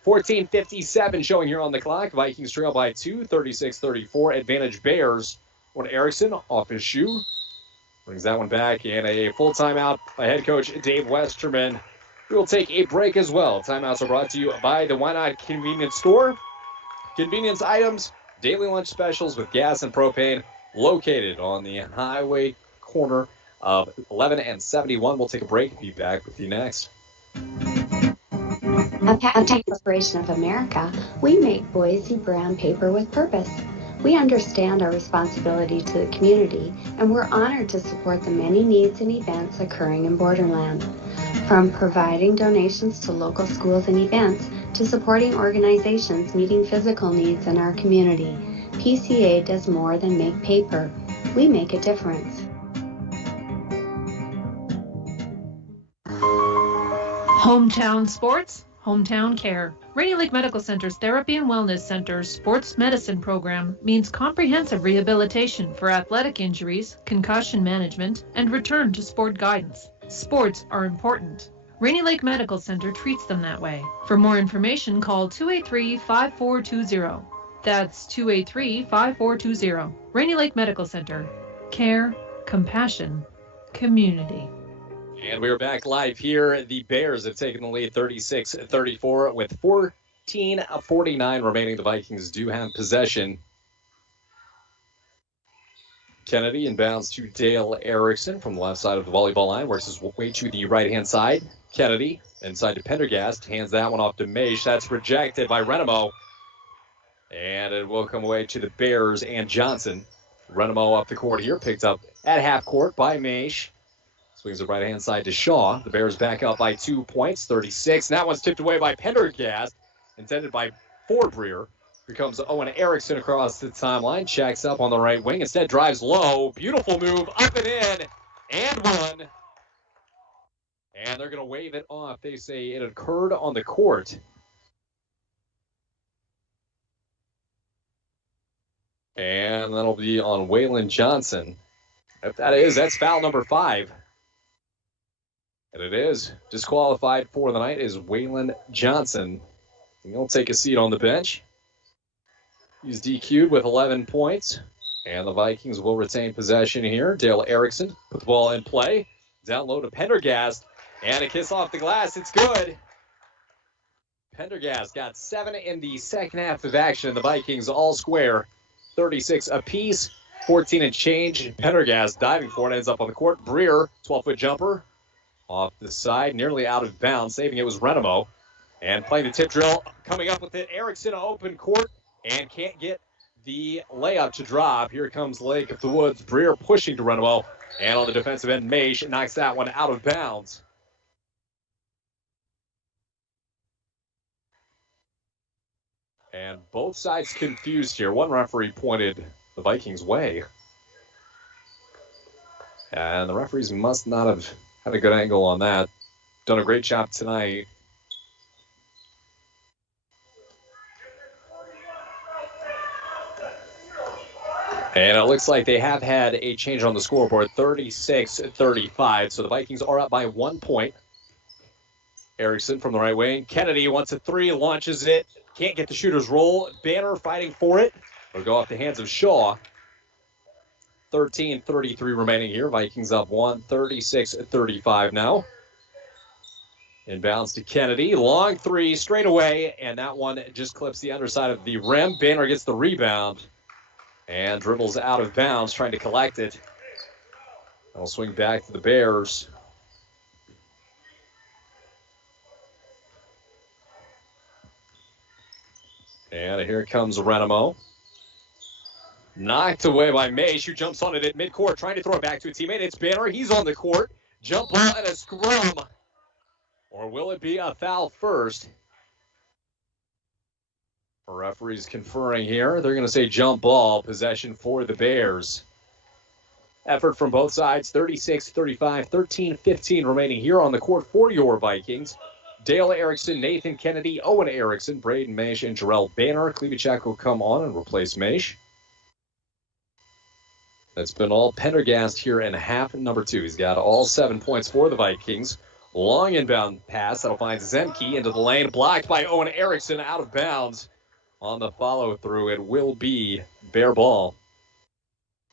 14:57 showing here on the clock, Vikings trail by 2, 36-34, advantage Bears. Owen Erickson off his shoe. Brings that one back, and a full timeout by head coach Dave Westerman. We will take a break as well. Timeouts are brought to you by the Why Not Convenience Store. Convenience items, daily lunch specials with gas and propane, located on the highway corner of 11 and 71. We'll take a break and be back with you next. At Packaging Corporation of America, we make Boise brown paper with purpose. We understand our responsibility to the community, and we're honored to support the many needs and events occurring in Borderland. From providing donations to local schools and events, to supporting organizations meeting physical needs in our community, PCA does more than make paper. We make a difference. Hometown sports, hometown care. Rainy Lake Medical Center's Therapy and Wellness Center's sports medicine program means comprehensive rehabilitation for athletic injuries, concussion management, and return to sport guidance. Sports are important. Rainy Lake Medical Center treats them that way. For more information, call 283-5420. That's 283-5420. Rainy Lake Medical Center. Care, compassion, community. And we're back live here. The Bears have taken the lead 36-34 with 14:49 remaining. The Vikings do have possession. Kennedy inbounds to Dale Erickson from the left side of the volleyball line, works his way to the right-hand side. Kennedy inside to Pendergast, hands that one off to Maish. That's rejected by Renemo. And it will come away to the Bears and Johnson. Renemo up the court here, picked up at half court by Maish. Swings the right-hand side to Shaw. The Bears back up by 2 points, 36. And that one's tipped away by Pendergast, intended by Forbreer. Here comes Owen Erickson across the timeline. Checks up on the right wing. Instead drives low. Beautiful move. Up and in. And one. And they're going to wave it off. They say it occurred on the court. And that'll be on Waylon Johnson. If that is, that's foul number 5. And it is. Disqualified for the night is Waylon Johnson. And he'll take a seat on the bench. He's DQ'd with 11 points. And the Vikings will retain possession here. Dale Erickson put the ball in play. Down low to Pendergast. And a kiss off the glass. It's good. Pendergast got 7 in the second half of action. The Vikings all square. 36 apiece. 14 and change. Pendergast diving for it. Ends up on the court. Breer, 12-foot jumper. Off the side. Nearly out of bounds. Saving it was Renemo. And playing the tip drill. Coming up with it. Erickson open court. And can't get the layup to drop. Here comes Lake of the Woods. Breer pushing to Renemo. And on the defensive end, Maish knocks that one out of bounds. And both sides confused here. One referee pointed the Vikings' way. And the referees must not have had a good angle on that. Done a great job tonight. And it looks like they have had a change on the scoreboard, 36-35. So the Vikings are up by 1 point. Erickson from the right wing. Kennedy wants a three, launches it. Can't get the shooter's roll. Banner fighting for it. It'll go off the hands of Shaw. 13:33 remaining here. Vikings up 1, 36-35 now. Inbounds to Kennedy. Long three, straight away. And that one just clips the underside of the rim. Banner gets the rebound. And dribbles out of bounds, trying to collect it. That'll swing back to the Bears. And here comes Renemo. Knocked away by Maish, who jumps on it at midcourt, trying to throw it back to a teammate. It's Banner. He's on the court. Jump ball and a scrum. Or will it be a foul first? Referees conferring here. They're going to say jump ball, possession for the Bears. Effort from both sides, 36-35, 13-15 remaining here on the court for your Vikings. Dale Erickson, Nathan Kennedy, Owen Erickson, Braden Maish, and Jarrell Banner. Klebachek will come on and replace Maish. That's been all Pendergast here in half number 2. He's got all 7 points for the Vikings. Long inbound pass. That'll find Zemke into the lane. Blocked by Owen Erickson, out of bounds. On the follow-through, it will be Bear ball.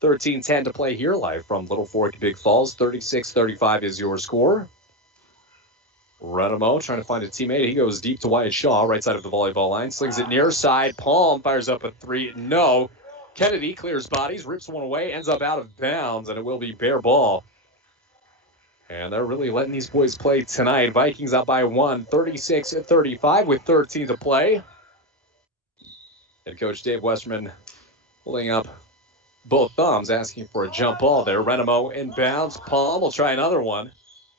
13:10 to play here, live from Little Fork, Big Falls. 36-35 is your score. Renemo trying to find a teammate. He goes deep to Wyatt Shaw, right side of the volleyball line. Slings it near side. Palm fires up a three. No. Kennedy clears bodies, rips one away, ends up out of bounds, and it will be Bear ball. And they're really letting these boys play tonight. Vikings up by 1, 36-35 with 13 to play. Head coach Dave Westerman holding up both thumbs, asking for a jump ball there. Renemo inbounds. Palm will try another one.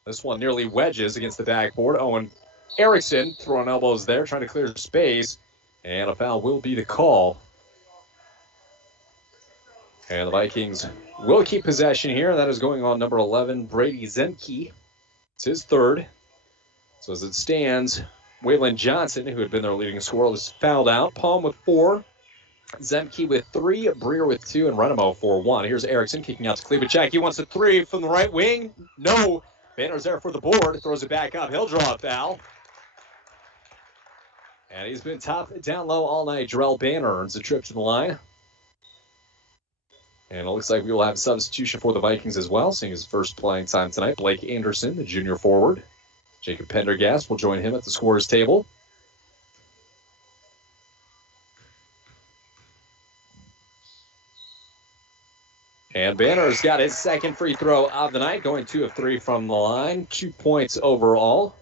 This one nearly wedges against the backboard. Owen Erickson throwing elbows there, trying to clear space. And a foul will be the call. And the Vikings will keep possession here. That is going on number 11, Brady Zemke. It's his third. So as it stands, Waylon Johnson, who had been their leading scorer, was fouled out. Palm with 4, Zemke with 3, Breer with 2, and Renemo for 1. Here's Erickson kicking out to Klebacek. He wants a 3 from the right wing. No. Banner's there for the board. Throws it back up. He'll draw a foul. And he's been top down low all night. Jarrell Banner earns a trip to the line. And it looks like we will have a substitution for the Vikings as well, seeing his first playing time tonight. Blake Anderson, the junior forward. Jacob Pendergast will join him at the scorer's table. And Banner's got his second free throw of the night, going 2 of 3 from the line. 2 points overall.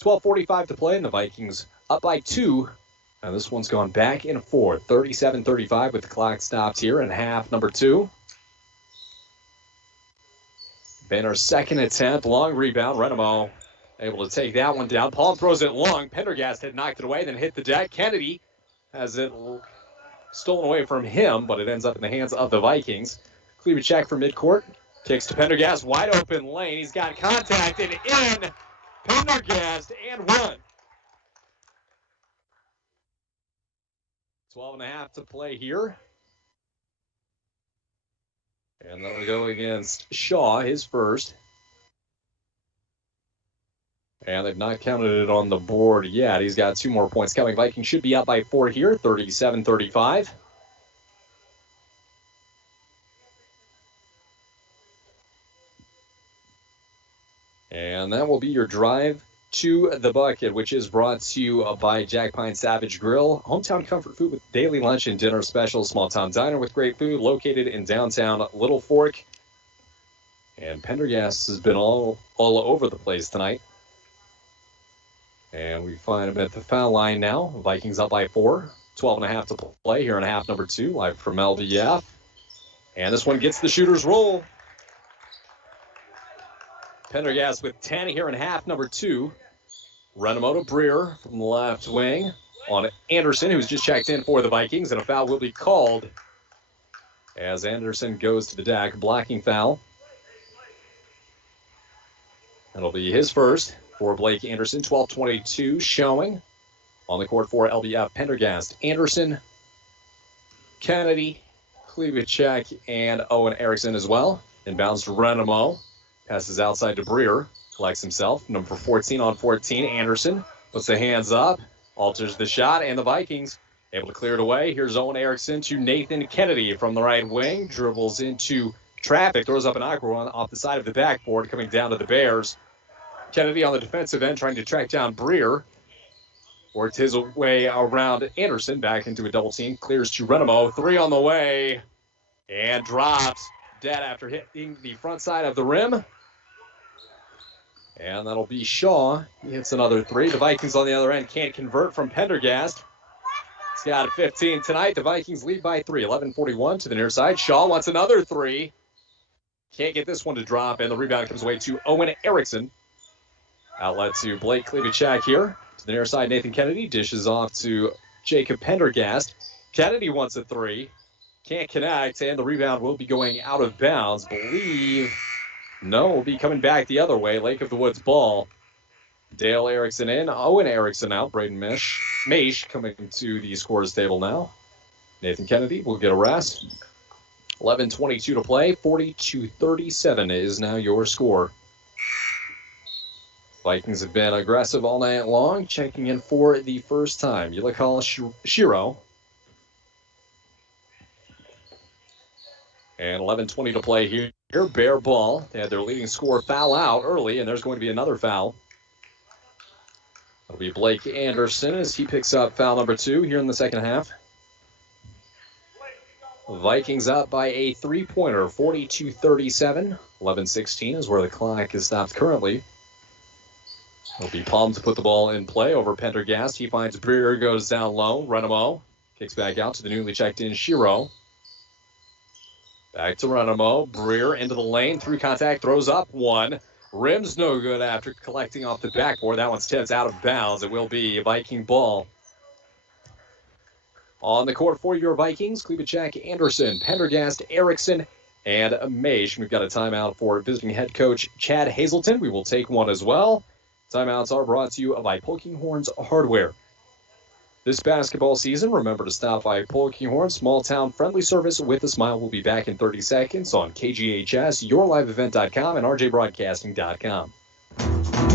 12:45 to play, and the Vikings up by 2. And this one's gone back and forth. 37-35 with the clock stopped here in half number 2. Banner's second attempt, long rebound. Renemo able to take that one down. Palm throws it long. Pendergast had knocked it away, then hit the deck. Kennedy has it stolen away from him, but it ends up in the hands of the Vikings. Klebacek from midcourt. Kicks to Pendergast, wide open lane. He's got contact and in. Pendergast and 1. 12.5 to play here. And that'll go against Shaw, his first. And they've not counted it on the board yet. He's got 2 more points coming. Vikings should be up by 4 here, 37-35. And that will be your drive to the bucket, which is brought to you by Jack Pine Savage Grill. Hometown comfort food with daily lunch and dinner specials. Small town diner with great food located in downtown Little Fork. And Pendergast has been all over the place tonight. And we find him at the foul line now. Vikings up by 4. 12.5 to play here in half number 2, live from LBF. And this one gets the shooter's roll. Pendergast with 10 here in half number 2. Renemo to Breer from the left wing on Anderson, who's just checked in for the Vikings, and a foul will be called as Anderson goes to the deck. Blocking foul. That'll be his first for Blake Anderson. 12:22 showing on the court for LBF. Pendergast, Anderson, Kennedy, Klebacek, and Owen Erickson as well. Inbounds to Renemo. Passes outside to Breer. Collects himself. Number 14 on 14. Anderson puts the hands up. Alters the shot. And the Vikings able to clear it away. Here's Owen Erickson to Nathan Kennedy from the right wing. Dribbles into traffic. Throws up an awkward one off the side of the backboard. Coming down to the Bears. Kennedy on the defensive end trying to track down Breer. Worked his way around Anderson. Back into a double team. Clears to Renemo. 3 on the way. And drops. Dead after hitting the front side of the rim. And that'll be Shaw. He hits another 3. The Vikings on the other end can't convert from Pendergast. He's got 15 tonight. The Vikings lead by 3. 11:41 to the near side. Shaw wants another 3. Can't get this one to drop, and the rebound comes away to Owen Erickson. Outlet to Blake Klebacek here. To the near side, Nathan Kennedy dishes off to Jacob Pendergast. Kennedy wants a 3. Can't connect, and the rebound will be going out of bounds. No, will be coming back the other way. Lake of the Woods ball. Dale Erickson in. Owen Erickson out. Braden Maish coming to the scorer's table now. Nathan Kennedy will get a rest. 11:22 to play. 42-37 is now your score. Vikings have been aggressive all night long. Checking in for the first time. Yulakal Shiro. And 11:20 to play here. Bear ball. They had their leading scorer foul out early, and there's going to be another foul. It'll be Blake Anderson as he picks up foul number 2 here in the second half. Vikings up by a three-pointer, 42-37. 11-16 is where the clock is stopped currently. It'll be Palm to put the ball in play over Pendergast. He finds Breer, goes down low. Renamo kicks back out to the newly checked-in Shiro. Back to Renamo. Breer into the lane. Through contact, throws up one. Rim's no good after collecting off the backboard. That one's tipped out of bounds. It will be a Viking ball. On the court for your Vikings, Klebachek, Anderson, Pendergast, Erickson, and Maish. We've got a timeout for visiting head coach Chad Hazelton. We will take one as well. Timeouts are brought to you by Poking Horns Hardware. This basketball season, remember to stop by Poking Horns, small town friendly service with a smile. We'll be back in 30 seconds on KGHS, YourLiveEvent.com, and RJBroadcasting.com.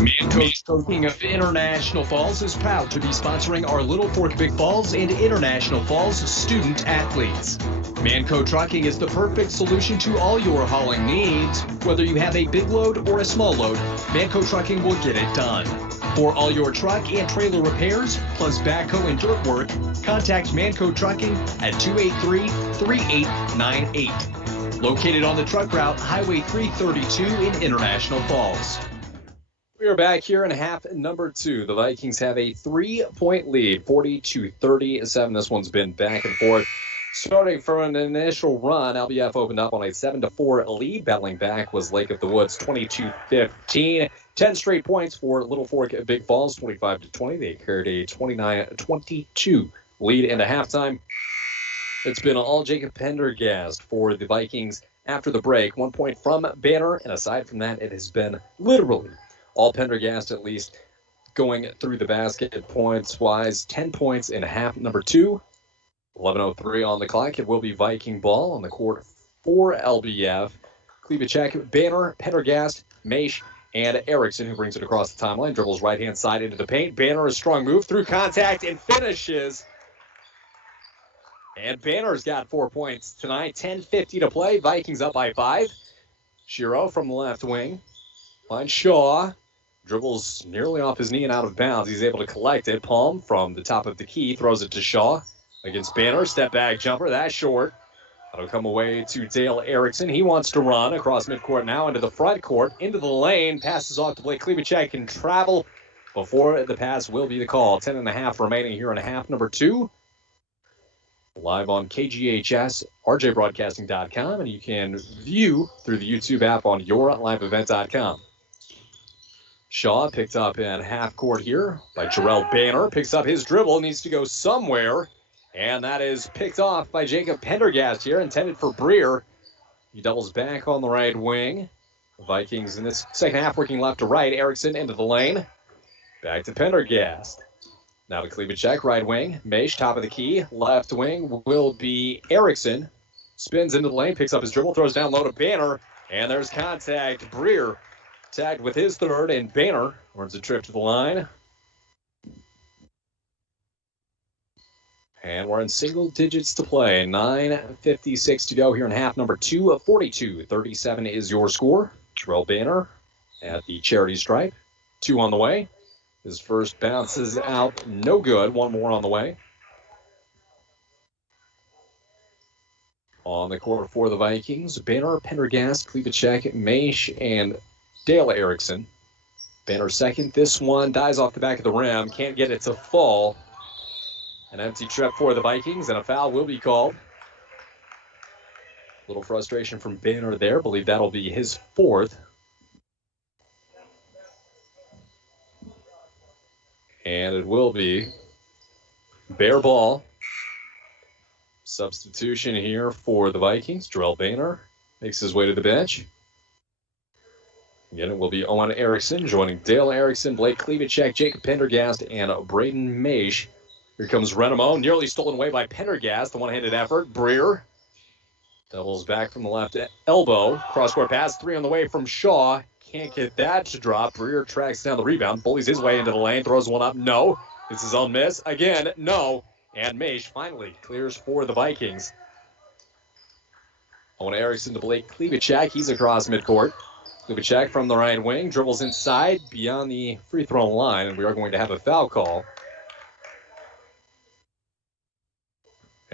Manco Coaching of International Falls is proud to be sponsoring our Little Fork Big Falls and International Falls student athletes. Manco Trucking is the perfect solution to all your hauling needs. Whether you have a big load or a small load, Manco Trucking will get it done. For all your truck and trailer repairs, plus backhoe and dirt work, contact Manco Trucking at 283-3898. Located on the truck route Highway 332 in International Falls. We are back here in half number two. The Vikings have a 3-point lead, 40-37. This one's been back and forth. Starting from an initial run, LBF opened up on a 7-4 lead. Battling back was Lake of the Woods, 22-15. 10 straight points for Little Fork Big Falls, 25-20. They carried a 29-22 lead into halftime. It's been all Jacob Pendergast for the Vikings after the break. 1 point from Banner, and aside from that, it has been literally all Pendergast, at least going through the basket points-wise. 10 points in half number two. 11:03 on the clock. It will be Viking ball on the court for LBF. Klebachek, Banner, Pendergast, Maish, and Erickson, who brings it across the timeline. Dribbles right-hand side into the paint. Banner, a strong move through contact and finishes. And Banner's got 4 points tonight. 10:50 to play. Vikings up by 5. Shiro from the left wing finds Shaw. Dribbles nearly off his knee and out of bounds. He's able to collect it. Palm from the top of the key throws it to Shaw. Against Banner, step back jumper, that's short. That'll come away to Dale Erickson. He wants to run across midcourt now into the front court, into the lane, passes off to Blake Klebachek, can travel before the pass will be the call. 10.5 remaining here in half number two. Live on KGHS, RJBroadcasting.com, and you can view through the YouTube app on YourLiveEvent.com. Shaw picked up in half court here by Jarrell Banner. Picks up his dribble, needs to go somewhere. And that is picked off by Jacob Pendergast here, intended for Breer. He doubles back on the right wing. The Vikings in this second half working left to right. Erickson into the lane. Back to Pendergast. Now to Klebachek, right wing. Maish, top of the key. Left wing will be Erickson. Spins into the lane, picks up his dribble, throws down low to Banner. And there's contact. Breer tagged with his third, and Banner earns a trip to the line. And we're in single digits to play. 9:56 to go here in half number two. 42-37 is your score. Terrell Banner at the charity stripe. 2 on the way. His first bounces out, no good. 1 more on the way. On the court for the Vikings, Banner, Pendergast, Klebachek, Maish, and Dale Erickson. Banner second. This one dies off the back of the rim. Can't get it to fall. An empty trip for the Vikings, and a foul will be called. A little frustration from Banner there. Believe that'll be his 4th. And it will be bare ball. Substitution here for the Vikings. Jarrell Banner makes his way to the bench. Again, it will be Owen Erickson joining Dale Erickson, Blake Klebachek, Jacob Pendergast, and Braden Maish. Here comes Renamo, nearly stolen away by Pendergast. The one-handed effort. Breer doubles back from the left elbow. Cross-court pass, 3 on the way from Shaw. Can't get that to drop. Breer tracks down the rebound, bullies his way into the lane, throws one up. No. It's his own miss. Again, no. And Maish finally clears for the Vikings. Owen Erickson to Blake Klebachek. He's across midcourt. Klebachek from the right wing, dribbles inside beyond the free throw line, and we are going to have a foul call.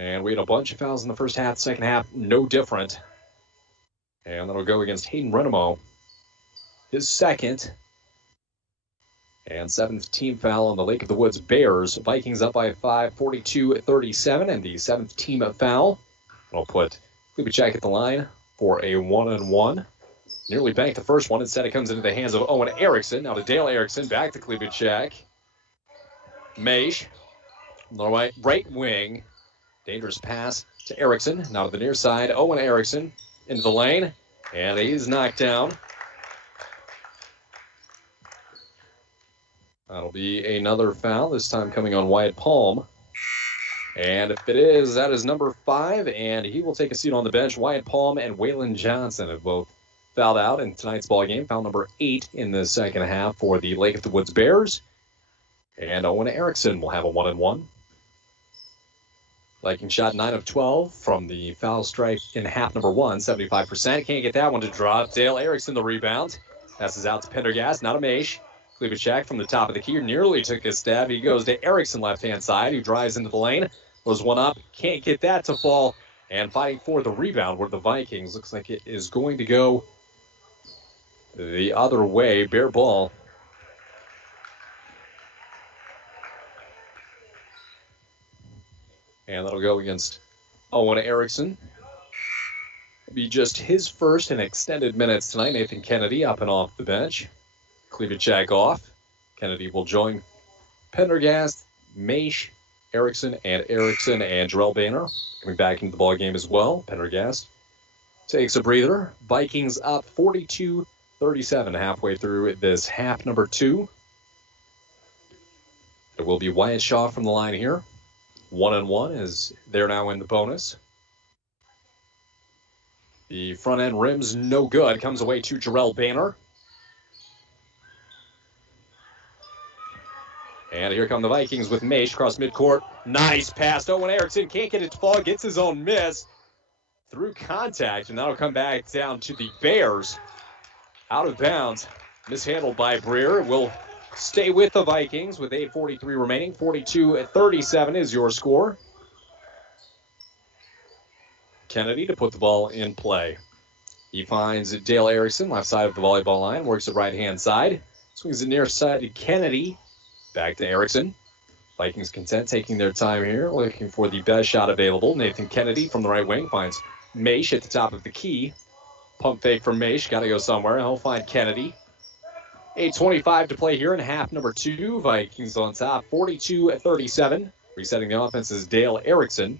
And we had a bunch of fouls in the first half. Second half, no different. And that'll go against Hayden Renemo. His second. And 7th team foul on the Lake of the Woods Bears. Vikings up by 5, 42-37. And the 7th team foul. I'll put Klebachek at the line for a 1-on-1. Nearly banked the first one. Instead, it comes into the hands of Owen Erickson. Now to Dale Erickson. Back to Klebachek. Maish. The right wing. Dangerous pass to Erickson. Now to the near side. Owen Erickson into the lane. And he's knocked down. That'll be another foul, this time coming on Wyatt Palm. And if it is, that is number 5, and he will take a seat on the bench. Wyatt Palm and Waylon Johnson have both fouled out in tonight's ball game. Foul number 8 in the second half for the Lake of the Woods Bears. And Owen Erickson will have a 1-on-1. Viking shot 9 of 12 from the foul strike in half number 1, 75%. Can't get that one to drop. Dale Erickson the rebound. Passes out to Pendergast, not a Maish. Klebachek from the top of the key nearly took a stab. He goes to Erickson left-hand side, who drives into the lane. Goes one up, can't get that to fall. And fighting for the rebound were the Vikings. Looks like it is going to go the other way. Bear ball. And that'll go against Owen Erickson. It'll be just his first in extended minutes tonight. Nathan Kennedy up and off the bench. Klebachek off. Kennedy will join Pendergast, Maish, Erickson, and Jarrell Banner coming back into the ball game as well. Pendergast takes a breather. Vikings up 42-37 halfway through this half number 2. It will be Wyatt Shaw from the line here. 1-on-1 as they're now in the bonus. The front end rim's no good. Comes away to Jarrell Banner. And here come the Vikings with Maish across midcourt. Nice pass. Owen Erickson can't get it to fall. Gets his own miss through contact. And that'll come back down to the Bears. Out of bounds. Mishandled by Breer. Will stay with the Vikings with 8:43 remaining. 42-37 is your score. Kennedy to put the ball in play. He finds Dale Erickson, left side of the volleyball line. Works the right-hand side. Swings it near side to Kennedy. Back to Erickson. Vikings content taking their time here, looking for the best shot available. Nathan Kennedy from the right wing finds Maish at the top of the key. Pump fake from Maish. Got to go somewhere. He'll find Kennedy. 8:25 to play here in half number 2. Vikings on top, 42-37. Resetting the offense is Dale Erickson.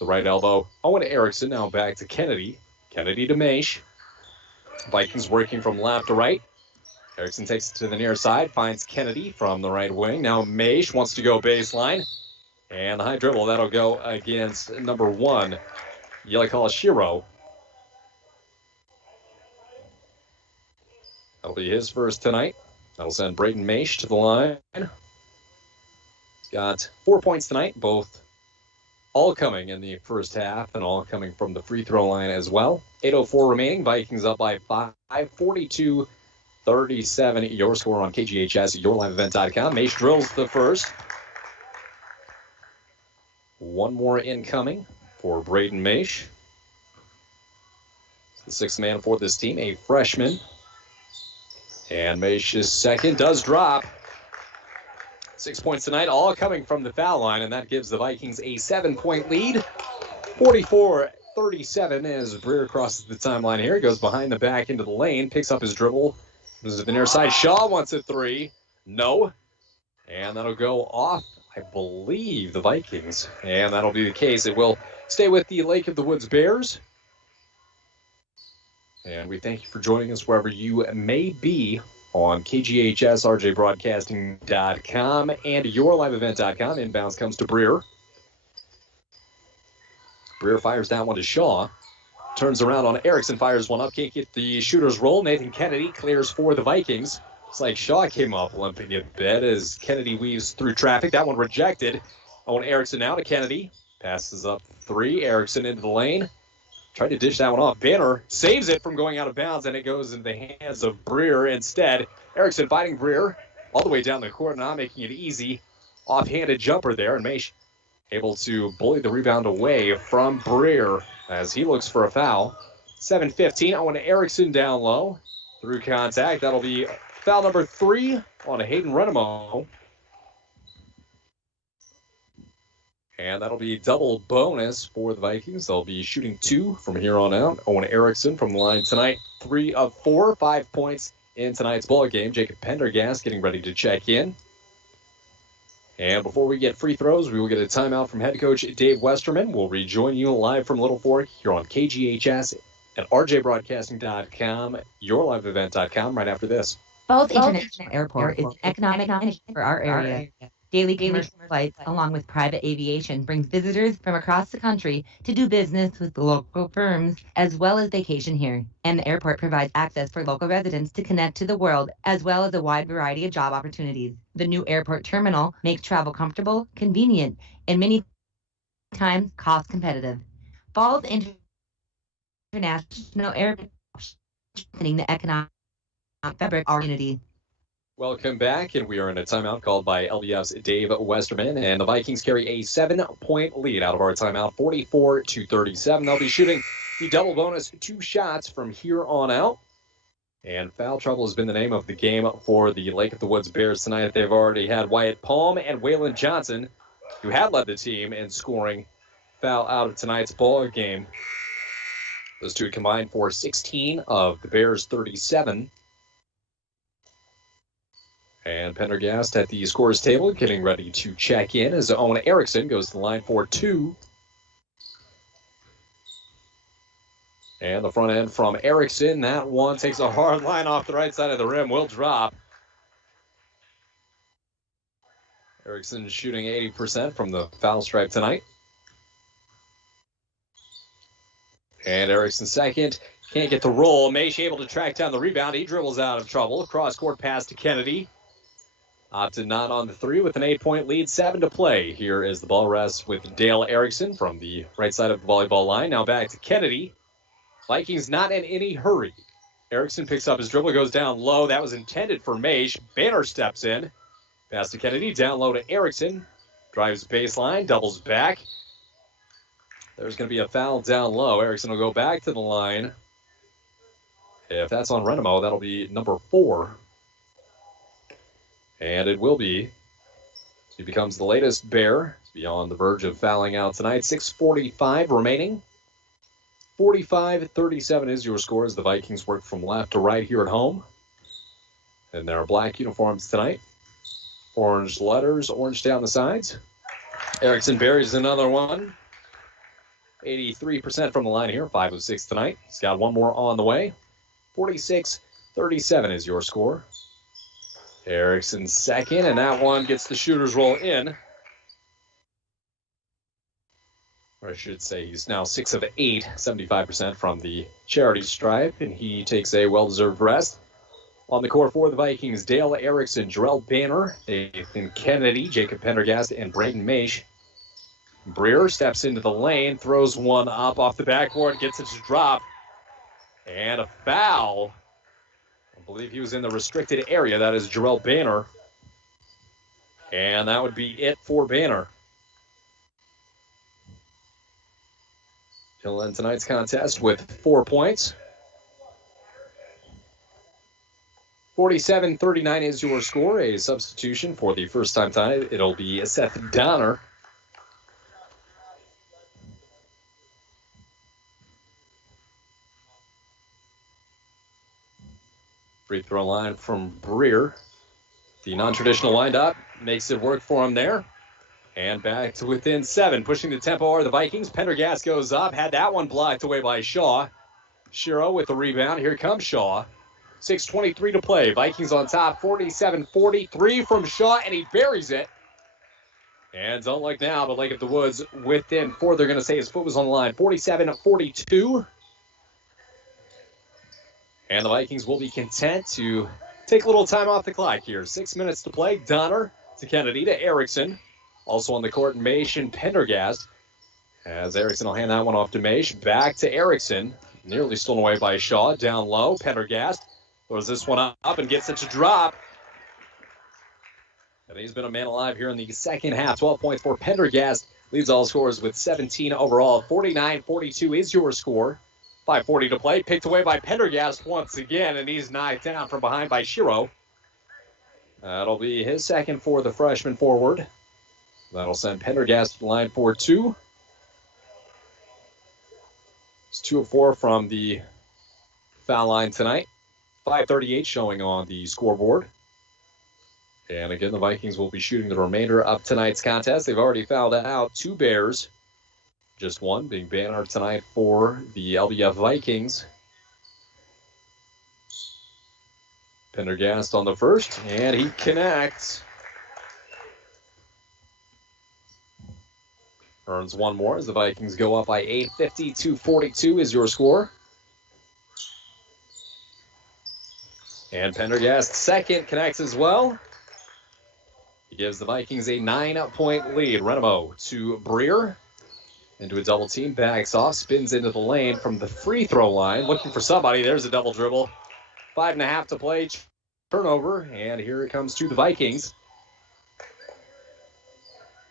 The right elbow. Owen Erickson now back to Kennedy. Kennedy to Maish. Vikings working from left to right. Erickson takes it to the near side, finds Kennedy from the right wing. Now Maish wants to go baseline. And the high dribble, that'll go against number 1, Yelikala Shiro. That'll be his first tonight. That'll send Braden Maish to the line. He's got 4 points tonight, both all coming in the first half and all coming from the free throw line as well. 8:04 remaining. Vikings up by 5, 42-37, your score on KGHS, yourliveevent.com. Maish drills the first. One more incoming for Braden Maish. The 6th man for this team, a freshman. And Maish's second does drop. 6 points tonight, all coming from the foul line, and that gives the Vikings a 7-point lead. 44-37 as Breer crosses the timeline here. He goes behind the back into the lane, picks up his dribble. Moves to the near side. Shaw wants a 3. No. And that'll go off, I believe, the Vikings. And that'll be the case. It will stay with the Lake of the Woods Bears. And we thank you for joining us wherever you may be on KGHS, RJBroadcasting.com, and yourliveevent.com. Inbounds comes to Breer. Breer fires down one to Shaw. Turns around on Erickson, fires one up. Can't get the shooter's roll. Nathan Kennedy clears for the Vikings. It's like Shaw came up limping a bit as Kennedy weaves through traffic. That one rejected. On Erickson now to Kennedy. Passes up 3. Erickson into the lane. Tried to dish that one off. Banner saves it from going out of bounds, and it goes into the hands of Breer instead. Erickson fighting Breer all the way down the court, not making it easy. Offhanded jumper there, and Maish able to bully the rebound away from Breer as he looks for a foul. 7:15, Owen Erickson down low through contact. That'll be foul number 3 on Hayden Renemo. And that'll be double bonus for the Vikings. They'll be shooting 2 from here on out. Owen Erickson from the line tonight, 3 of 4, 5 points in tonight's ball game. Jacob Pendergast getting ready to check in. And before we get free throws, we will get a timeout from head coach Dave Westerman. We'll rejoin you live from Little Fork here on KGHS at rjbroadcasting.com, yourliveevent.com right after this. Both International Airport is an economic engine for our area. Daily commercial flights, along with private aviation, brings visitors from across the country to do business with the local firms as well as vacation here. And the airport provides access for local residents to connect to the world as well as a wide variety of job opportunities. The new airport terminal makes travel comfortable, convenient, and many times cost competitive. Falls International Airport, strengthening the economic fabric of our community. Welcome back, and we are in a timeout called by LBF's Dave Westerman, and the Vikings carry a 7-point lead out of our timeout, 44-37. They'll be shooting the double bonus 2 shots from here on out, and foul trouble has been the name of the game for the Lake of the Woods Bears tonight. They've already had Wyatt Palm and Waylon Johnson, who had led the team in scoring, foul out of tonight's ball game. Those two combined for 16 of the Bears' 37. And Pendergast at the scores table getting ready to check in as Owen Erickson goes to the line for 2. And the front end from Erickson. That one takes a hard line off the right side of the rim. Will drop. Erickson shooting 80% from the foul stripe tonight. And Erickson second. Can't get the roll. Maish able to track down the rebound. He dribbles out of trouble. Cross-court pass to Kennedy. Opted not on the 3 with an 8-point lead, 7 to play. Here is the ball rest with Dale Erickson from the right side of the volleyball line. Now back to Kennedy. Vikings not in any hurry. Erickson picks up his dribble, goes down low. That was intended for Maish. Banner steps in. Pass to Kennedy, down low to Erickson. Drives baseline, doubles back. There's going to be a foul down low. Erickson will go back to the line. If that's on Renemo, that'll be number 4. And it will be. He becomes the latest Bear. He's on the verge of fouling out tonight. 6:45 remaining. 45-37 is your score as the Vikings work from left to right here at home. And there are black uniforms tonight. Orange letters, orange down the sides. Erickson buries another one. 83% from the line here. 5 of 6 tonight. He's got one more on the way. 46-37 is your score. Erickson second, and that one gets the shooter's roll in. Or I should say he's now 6 of 8, 75% from the charity stripe, and he takes a well-deserved rest. On the court for the Vikings, Dale Erickson, Jarrell Banner, Nathan Kennedy, Jacob Pendergast, and Braden Maish. Breer steps into the lane, throws one up off the backboard, gets it to drop, and a foul. I believe he was in the restricted area. That is Jarrell Banner. And that would be it for Banner. He'll end tonight's contest with 4 points. 47-39 is your score. A substitution for the first time tonight. It'll be Seth Donner. Free throw line from Breer. The non-traditional windup makes it work for him there. And back to within 7. Pushing the tempo are the Vikings. Pendergast goes up. Had that one blocked away by Shaw. Shiro with the rebound. Here comes Shaw. 6:23 to play. Vikings on top. 47-43 from Shaw, and he buries it. And don't look now, but Lake of the Woods within 4. They're going to say his foot was on the line. 47-42. And the Vikings will be content to take a little time off the clock here. 6 minutes to play. Donner to Kennedy to Erickson. Also on the court, Maish and Pendergast. As Erickson will hand that one off to Maish. Back to Erickson. Nearly stolen away by Shaw. Down low. Pendergast throws this one up and gets it to drop. And he's been a man alive here in the second half. 12 points for Pendergast leads all scorers with 17 overall. 49-42 is your score. 5:40 to play. Picked away by Pendergast once again, and he's knocked down from behind by Shiro. That'll be his second for the freshman forward. That'll send Pendergast to the line for 2. It's 2 of 4 from the foul line tonight. 5:38 showing on the scoreboard. And again, the Vikings will be shooting the remainder of tonight's contest. They've already fouled out 2 Bears. Just one being Banner tonight for the LBF Vikings. Pendergast on the first, and he connects. Earns one more as the Vikings go up by 8. 52-42 is your score. And Pendergast second connects as well. He gives the Vikings a 9-point lead. Renemo to Breer. Into a double team, backs off, spins into the lane from the free throw line. Looking for somebody. There's a double dribble. 5.5 to play. Turnover. And here it comes to the Vikings.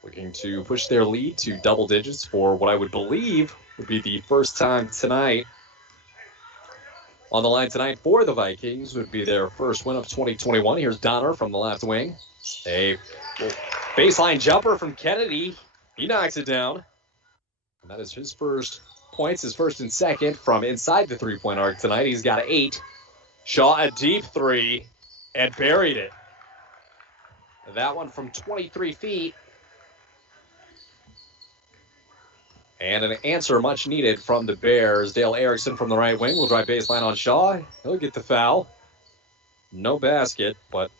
Looking to push their lead to double digits for what I would believe would be the first time tonight. On the line tonight for the Vikings would be their first win of 2021. Here's Donner from the left wing. A baseline jumper from Kennedy. He knocks it down. And that is his first points, his first and second from inside the three-point arc tonight. He's got 8. Shaw a deep 3 and buried it. That one from 23 feet. And an answer much needed from the Bears. Dale Erickson from the right wing will drive baseline on Shaw. He'll get the foul. No basket, but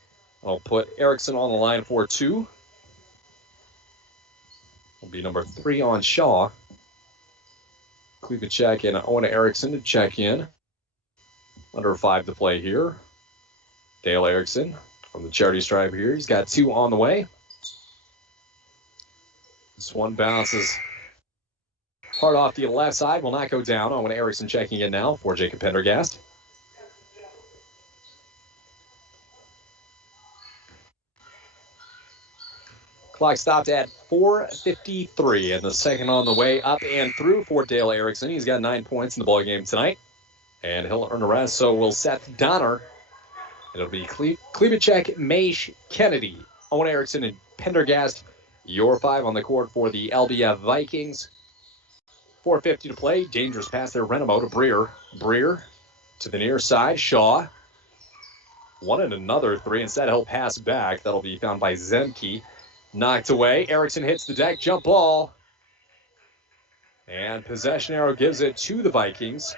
I'll put Erickson on the line for 2. Will be number 3 on Shaw. Klevacek and Owen Erickson to check in. Under 5 to play here. Dale Erickson from the charity stripe here. He's got 2 on the way. This one bounces hard off the left side. Will not go down. Owen Erickson checking in now for Jacob Pendergast. Clock stopped at 4:53, and the second on the way up and through for Dale Erickson. He's got 9 points in the ballgame tonight, and he'll earn a rest, so will Seth Donner. It'll be Klevacek, Maish, Kennedy, Owen Erickson, and Pendergast. Your 5 on the court for the LBF Vikings. 4:50 to play. Dangerous pass there. Renemo to Breer. Breer to the near side. Shaw. One and another 3. Instead, he'll pass back. That'll be found by Zemke. Knocked away. Erickson hits the deck. Jump ball. And possession arrow gives it to the Vikings.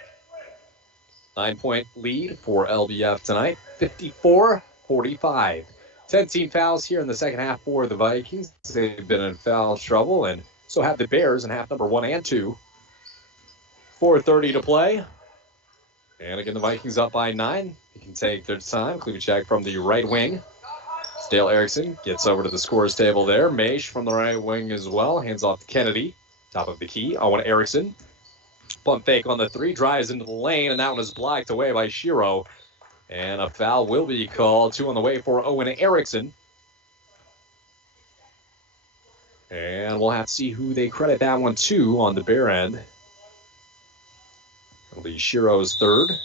9-point lead for LBF tonight. 54-45. 10 team fouls here in the second half for the Vikings. They've been in foul trouble, and so have the Bears in half number 1 and 2. 4:30 to play. And again, the Vikings up by 9. You can take their time. Klevacek from the right wing. Dale Erickson gets over to the scorer's table there. Maish from the right wing as well. Hands off to Kennedy. Top of the key. Owen Erickson. Pump fake on the 3. Drives into the lane, and that one is blocked away by Shiro. And a foul will be called. 2 on the way for Owen Erickson. And we'll have to see who they credit that one to on the Bear end. It'll be Shiro's 3rd.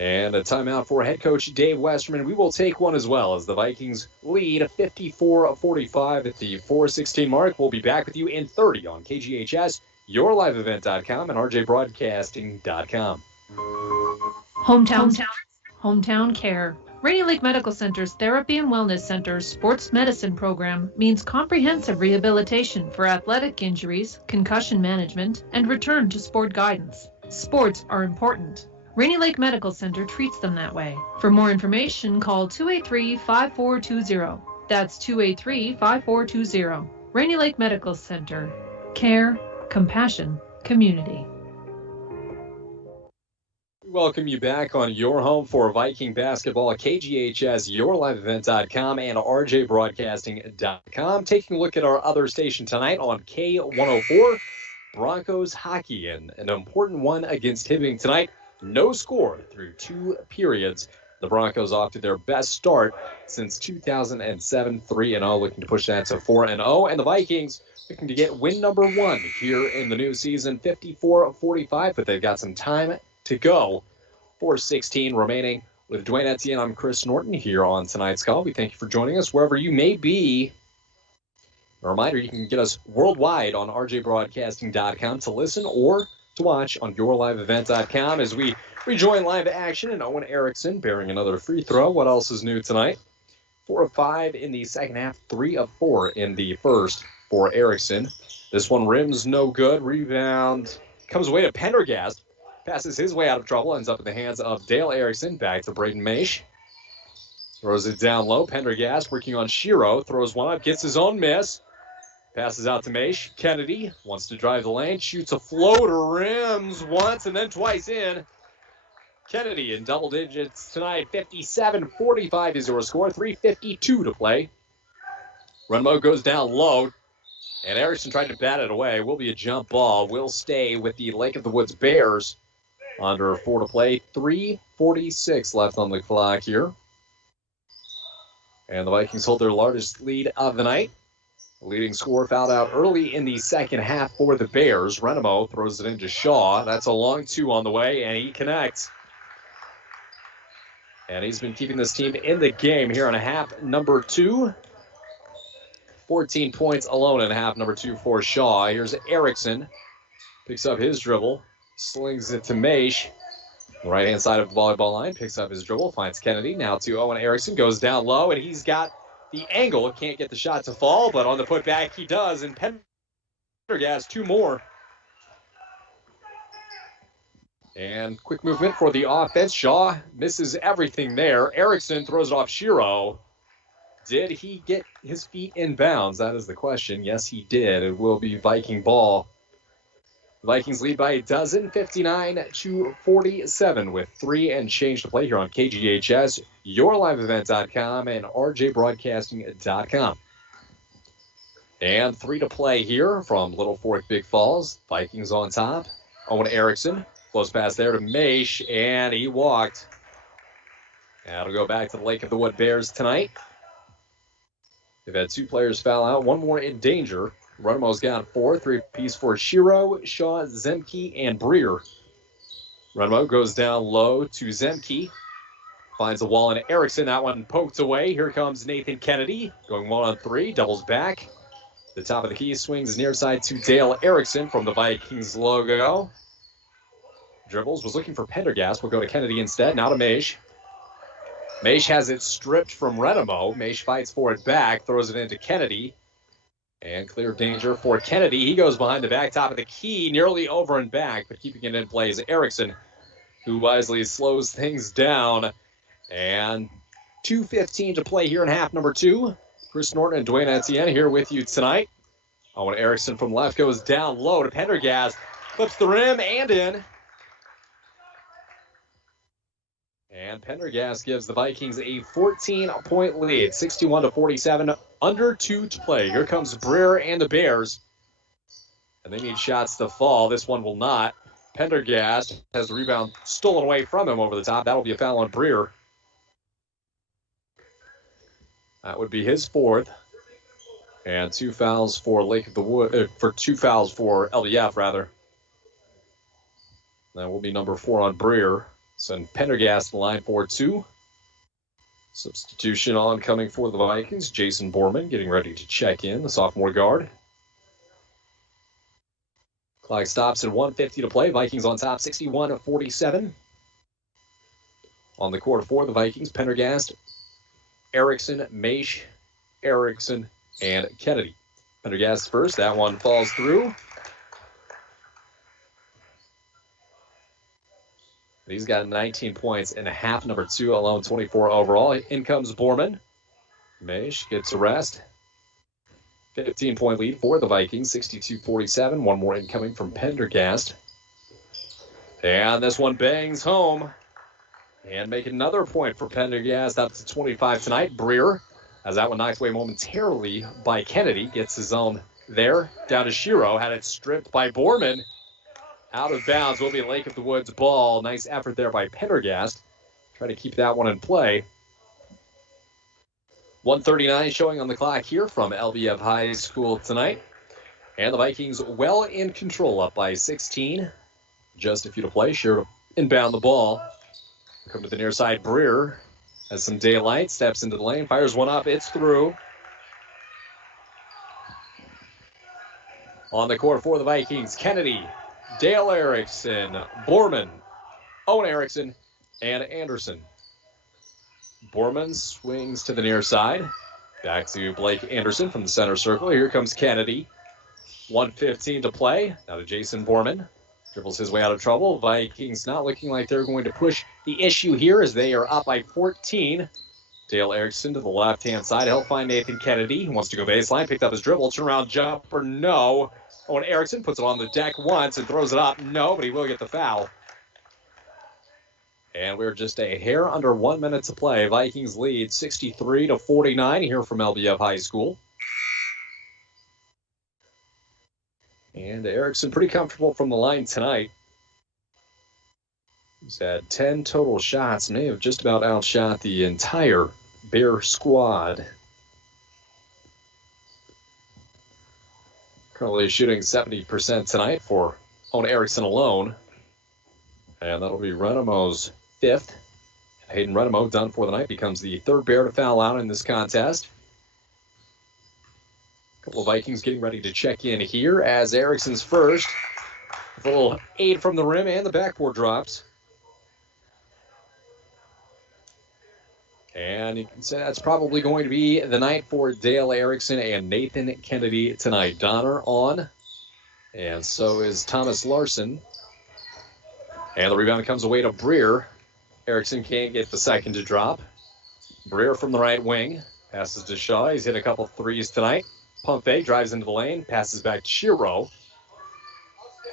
And a timeout for head coach Dave Westerman. We will take one as well as the Vikings lead 54-45 at the 4:16 mark. We'll be back with you in 30 on KGHS, YourLiveEvent.com, and RJBroadcasting.com. Hometown care. Rainy Lake Medical Center's Therapy and Wellness Center's sports medicine program means comprehensive rehabilitation for athletic injuries, concussion management, and return to sport guidance. Sports are important. Rainy Lake Medical Center treats them that way. For more information, call 283-5420. That's 283-5420. Rainy Lake Medical Center. Care, compassion, community. We welcome you back on your home for Viking basketball at KGHS, YourLiveEvent.com, and RJBroadcasting.com. Taking a look at our other station tonight on K104, Broncos hockey, and an important one against Hibbing tonight. No score through 2 periods. The Broncos off to their best start since 2007, 3-0, looking to push that to 4-0. And the Vikings looking to get win number 1 here in the new season, 54-45, but they've got some time to go. 4:16 remaining. With Dwayne Etienne, I'm Chris Norton here on tonight's call. We thank you for joining us wherever you may be. A reminder, you can get us worldwide on rjbroadcasting.com to listen or to watch on yourliveevent.com as we rejoin live action. And Owen Erickson bearing another free throw. What else is new tonight? 4 of 5 in the second half, 3 of 4 in the first for Erickson. This one rims no good. Rebound comes away to Pendergast. Passes his way out of trouble, ends up in the hands of Dale Erickson. Back to Braden Maish. Throws it down low. Pendergast working on Shiro. Throws one up, gets his own miss. Passes out to Maish. Kennedy wants to drive the lane. Shoots a floater. Rims once and then twice in. Kennedy in double digits tonight. 57-45 is your score. 3:52 to play. Runmo goes down low. And Erickson tried to bat it away. Will be a jump ball. Will stay with the Lake of the Woods Bears. Under 4 to play. 3:46 left on the clock here. And the Vikings hold their largest lead of the night. The leading scorer fouled out early in the second half for the Bears. Renemo throws it into Shaw. That's a long 2 on the way, and he connects. And he's been keeping this team in the game here in half number 2. 14 points alone in half number 2 for Shaw. Here's Erickson. Picks up his dribble. Slings it to Maish. The right-hand side of the volleyball line. Picks up his dribble. Finds Kennedy. Now to Owen Erickson. Goes down low, and he's got the angle. Can't get the shot to fall, but on the putback he does. And Pendergast 2 more. And quick movement for the offense. Shaw misses everything there. Erickson throws it off Shiro. Did he get his feet in bounds? That is the question. Yes, he did. It will be Viking ball. The Vikings lead by a dozen, 59-47 with 3 and change to play here on KGHS, yourliveevent.com, and rjbroadcasting.com. And 3 to play here from Little Fork Big Falls. Vikings on top. Owen Erickson. Close pass there to Maish, and he walked. That'll go back to the Lake of the Wood Bears tonight. They've had 2 players foul out, 1 more in danger. Runemo's got 4, 3-piece for Shiro, Shaw, Zemke, and Breer. Runemo goes down low to Zemke. Finds the wall in Erickson. That one poked away. Here comes Nathan Kennedy. Going 1-on-3. Doubles back. The top of the key swings near side to Dale Erickson from the Vikings logo. Dribbles. Was looking for Pendergast. Will go to Kennedy instead. Now to Maish. Maish has it stripped from Renemo. Maish fights for it back. Throws it into Kennedy. And clear danger for Kennedy. He goes behind the back top of the key, nearly over and back, but keeping it in play is Erickson, who wisely slows things down. And 2:15 to play here in half number 2. Chris Norton and Dwayne Etienne here with you tonight. Owen Erickson from left goes down low to Pendergast. Flips the rim and in. And Pendergast gives the Vikings a 14-point lead, 61-47, under 2 to play. Here comes Breer and the Bears. And they need shots to fall. This one will not. Pendergast has the rebound stolen away from him over the top. That'll be a foul on Breer. That would be his 4th. And 2 fouls for Lake of the Wood, for 2 fouls for LBF, rather. That will be number 4 on Breer. Send Pendergast in line for 2. Substitution oncoming for the Vikings. Jason Borman getting ready to check in, the sophomore guard. Clock stops at 1:50 to play. Vikings on top, 61-47. On the court for the Vikings, Pendergast, Erickson, Maish, Erickson, and Kennedy. Pendergast first. That one falls through. He's got 19 points in half number 2 alone, 24 overall. In comes Borman. Maish gets a rest. 15-point lead for the Vikings, 62-47. One more incoming from Pendergast. And this one bangs home. And make another point for Pendergast, up to 25 tonight. Breer, as that one knocked away momentarily by Kennedy, gets his own there. Down to Shiro, had it stripped by Borman. Out of bounds will be Lake of the Woods ball. Nice effort there by Pendergast. try to keep that one in play. 1:39 showing on the clock here from LBF High School tonight. And the Vikings well in control, up by 16. Just a few to play. Sure to inbound the ball. Come to the near side. Breer has some daylight. Steps into the lane. Fires one up. It's through. On the court for the Vikings, Kennedy, Dale Erickson, Borman, Owen Erickson, and Anderson. Borman swings to the near side. Back to Blake Anderson from the center circle. Here comes Kennedy. 1:15 to play. Now to Jason Borman. Dribbles his way out of trouble. Vikings not looking like they're going to push the issue here as they are up by 14. Dale Erickson to the left-hand side. He'll find Nathan Kennedy. He wants to go baseline. Picked up his dribble. Turnaround jumper. No. Owen Erickson puts it on the deck once and throws it up. No, but he will get the foul. And we're just a hair under 1 minute to play. Vikings lead 63-49 here from LBF High School. And Erickson pretty comfortable from the line tonight. He's had 10 total shots. May have just about outshot the entire Bear squad. Currently shooting 70% tonight for Owen Erickson alone. And that'll be Renamo's 5th. Hayden Renamo, done for the night, becomes the 3rd Bear to foul out in this contest. A couple of Vikings getting ready to check in here as Erickson's first. With a little aid from the rim and the backboard drops. And you can say that's probably going to be the night for Dale Erickson and Nathan Kennedy tonight. Donner on, and so is Thomas Larson. And the rebound comes away to Breer. Erickson can't get the second to drop. Breer from the right wing. Passes to Shaw. He's hit a couple threes tonight. Pump fake, drives into the lane. Passes back to Shiro.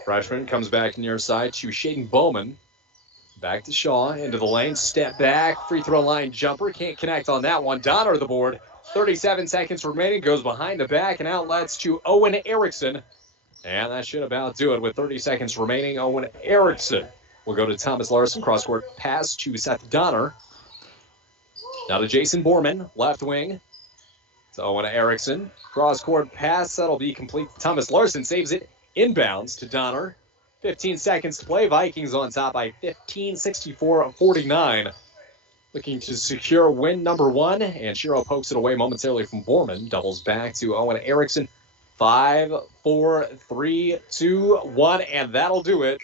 Freshman comes back near side to Shaden Bowman. Back to Shaw, into the lane, step back, free throw line jumper, can't connect on that one. Donner the board, 37 seconds remaining, goes behind the back and outlets to Owen Erickson. And that should about do it with 30 seconds remaining. Owen Erickson will go to Thomas Larson, cross-court pass to Seth Donner. Now to Jason Borman, left wing. To Owen Erickson, cross-court pass, that'll be complete. Thomas Larson saves it, inbounds to Donner. 15 seconds to play. Vikings on top by 15, 64-49. Looking to secure win number 1. And Shiro pokes it away momentarily from Borman. Doubles back to Owen Erickson. 5, 4, 3, 2, 1. And that'll do it.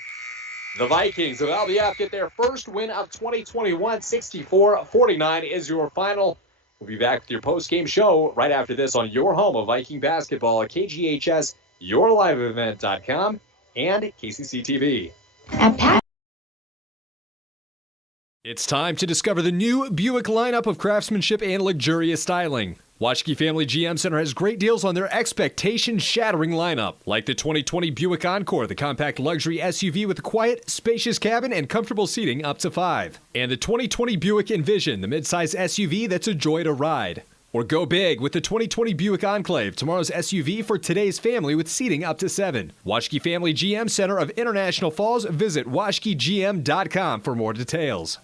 The Vikings of LBF get their first win of 2021. 64-49 is your final. We'll be back with your post-game show right after this on your home of Viking basketball at KGHS, yourliveevent.com. and KCC TV. It's time to discover the new Buick lineup of craftsmanship and luxurious styling. Washke Family GM Center has great deals on their expectation-shattering lineup, like the 2020 Buick Encore, the compact luxury SUV with a quiet, spacious cabin and comfortable seating up to 5. And the 2020 Buick Envision, the midsize SUV that's a joy to ride. Or go big with the 2020 Buick Enclave, tomorrow's SUV for today's family with seating up to 7. Washke Family GM Center of International Falls. Visit washkegm.com for more details.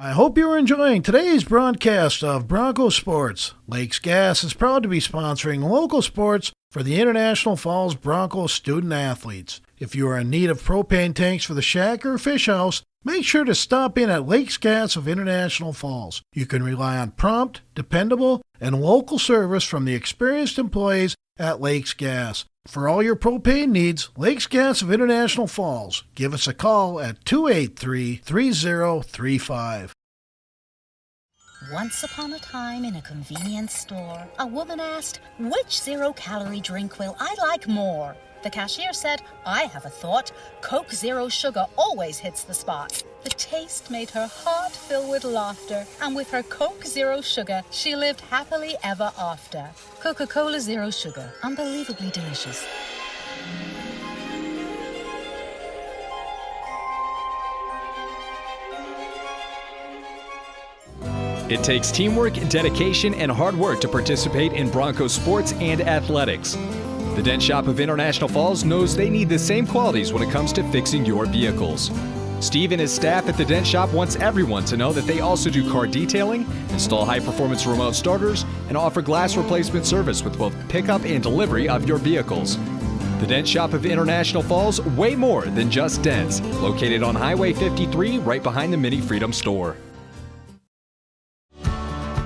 I hope you're enjoying today's broadcast of Bronco Sports. Lakes Gas is proud to be sponsoring local sports for the International Falls Bronco student athletes. If you are in need of propane tanks for the shack or fish house, make sure to stop in at Lakes Gas of International Falls. You can rely on prompt, dependable, and local service from the experienced employees at Lakes Gas. For all your propane needs, Lakes Gas of International Falls. Give us a call at 283-3035. Once upon a time in a convenience store, a woman asked, "Which zero-calorie drink will I like more?" The cashier said, "I have a thought. Coke Zero Sugar always hits the spot." The taste made her heart fill with laughter, and with her Coke Zero Sugar, she lived happily ever after. Coca-Cola Zero Sugar, unbelievably delicious. It takes teamwork, dedication, and hard work to participate in Bronco sports and athletics. The Dent Shop of International Falls knows they need the same qualities when it comes to fixing your vehicles. Steve and his staff at the Dent Shop wants everyone to know that they also do car detailing, install high-performance remote starters, and offer glass replacement service with both pickup and delivery of your vehicles. The Dent Shop of International Falls, way more than just dents. Located on Highway 53, right behind the Mini Freedom store.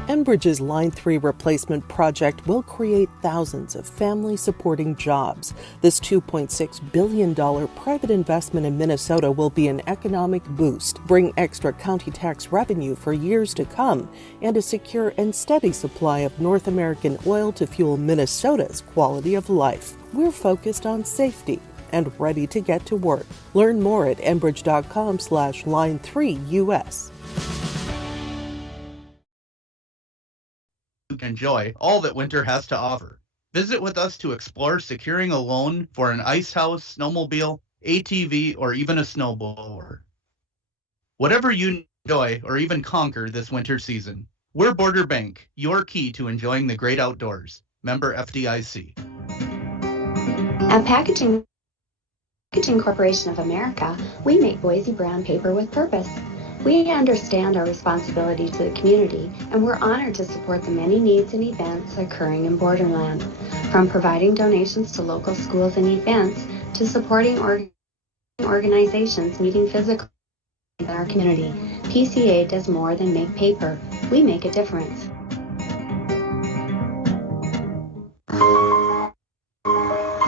Enbridge's Line 3 replacement project will create thousands of family-supporting jobs. This $2.6 billion private investment in Minnesota will be an economic boost, bring extra county tax revenue for years to come, and a secure and steady supply of North American oil to fuel Minnesota's quality of life. We're focused on safety and ready to get to work. Learn more at enbridge.com/line3US. Enjoy all that winter has to offer. Visit with us to explore securing a loan for an ice house, snowmobile, ATV, or even a snowblower. Whatever you enjoy or even conquer this winter season, we're Border Bank, your key to enjoying the great outdoors. Member FDIC. At Packaging Corporation of America, we make Boise brown paper with purpose. We understand our responsibility to the community, and we're honored to support the many needs and events occurring in Borderland. From providing donations to local schools and events, to supporting organizations meeting physically in our community, PCA does more than make paper. We make a difference.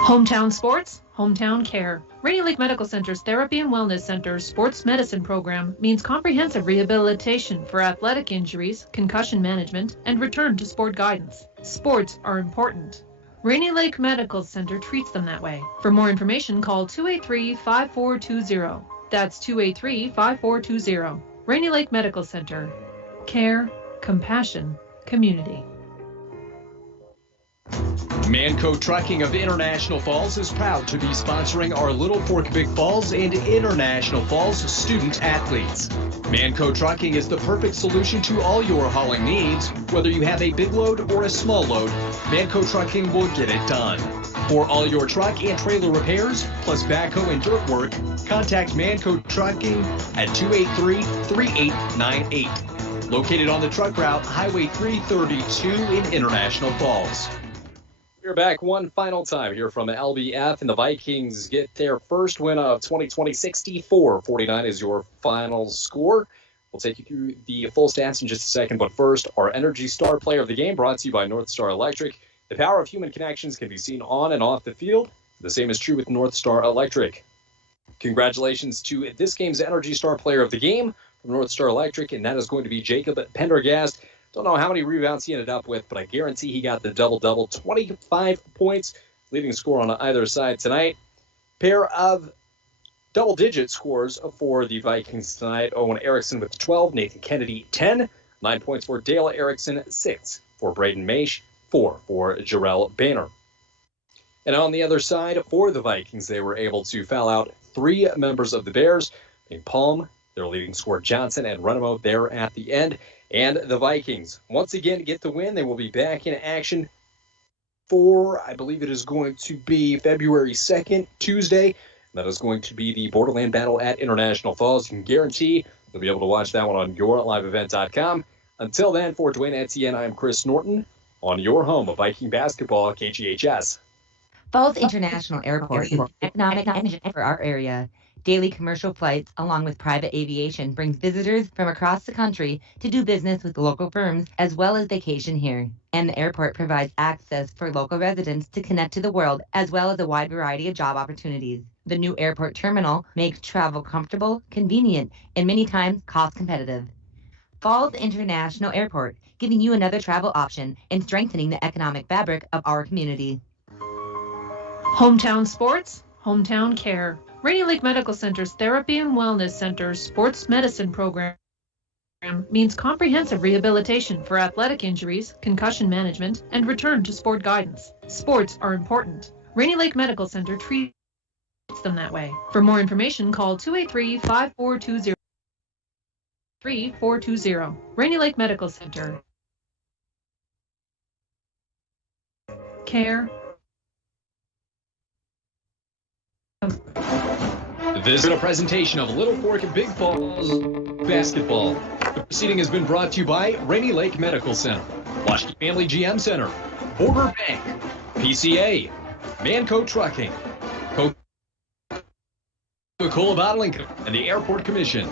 Hometown sports, hometown care. Rainy Lake Medical Center's Therapy and Wellness Center sports medicine program means comprehensive rehabilitation for athletic injuries, concussion management, and return to sport guidance. Sports are important. Rainy Lake Medical Center treats them that way. For more information, call 283-5420. That's 283-5420. Rainy Lake Medical Center. Care, compassion, community. Manco Trucking of International Falls is proud to be sponsoring our Little Fork Big Falls and International Falls student athletes. Manco Trucking is the perfect solution to all your hauling needs. Whether you have a big load or a small load, Manco Trucking will get it done. For all your truck and trailer repairs, plus backhoe and dirt work, contact Manco Trucking at 283-3898. Located on the truck route, Highway 332 in International Falls. We're back one final time here from LBF, and the Vikings get their first win of 2020. 64-49 is your final score. We'll take you through the full stats in just a second, but first, our Energy Star Player of the Game brought to you by North Star Electric. The power of human connections can be seen on and off the field. The same is true with North Star Electric. Congratulations to this game's Energy Star Player of the Game from North Star Electric, and that is going to be Jacob Pendergast. Don't know how many rebounds he ended up with, but I guarantee he got the double-double. 25 points, leading score on either side tonight. Pair of double-digit scores for the Vikings tonight. Owen Erickson with 12, Nathan Kennedy 10, 9 points for Dale Erickson, 6 for Braden Maish, 4 for Jarrell Banner. And on the other side, for the Vikings, they were able to foul out 3 members of the Bears, being Palm, their leading scorer Johnson, and Renamo there at the end. And the Vikings, once again, get the win. They will be back in action for, I believe it is going to be February 2nd, Tuesday. That is going to be the Borderland Battle at International Falls. You can guarantee you'll be able to watch that one on yourliveevent.com. Until then, for Dwayne Etienne, I am Chris Norton on your home of Viking basketball, KGHS. Falls International Airport is an economic engine for our area. Daily commercial flights, along with private aviation, brings visitors from across the country to do business with local firms as well as vacation here. And the airport provides access for local residents to connect to the world as well as a wide variety of job opportunities. The new airport terminal makes travel comfortable, convenient, and many times cost competitive. Falls International Airport, giving you another travel option and strengthening the economic fabric of our community. Hometown sports, hometown care. Rainy Lake Medical Center's Therapy and Wellness Center's sports medicine program means comprehensive rehabilitation for athletic injuries, concussion management, and return to sport guidance. Sports are important. Rainy Lake Medical Center treats them that way. For more information, call 283-5420. 3420. Rainy Lake Medical Center. Care, This is a presentation of Little Fork and Big Falls basketball. The proceeding has been brought to you by Rainy Lake Medical Center, Washington Family GM Center, Border Bank, PCA, Manco Trucking, Coca-Cola Bottling, and the Airport Commission.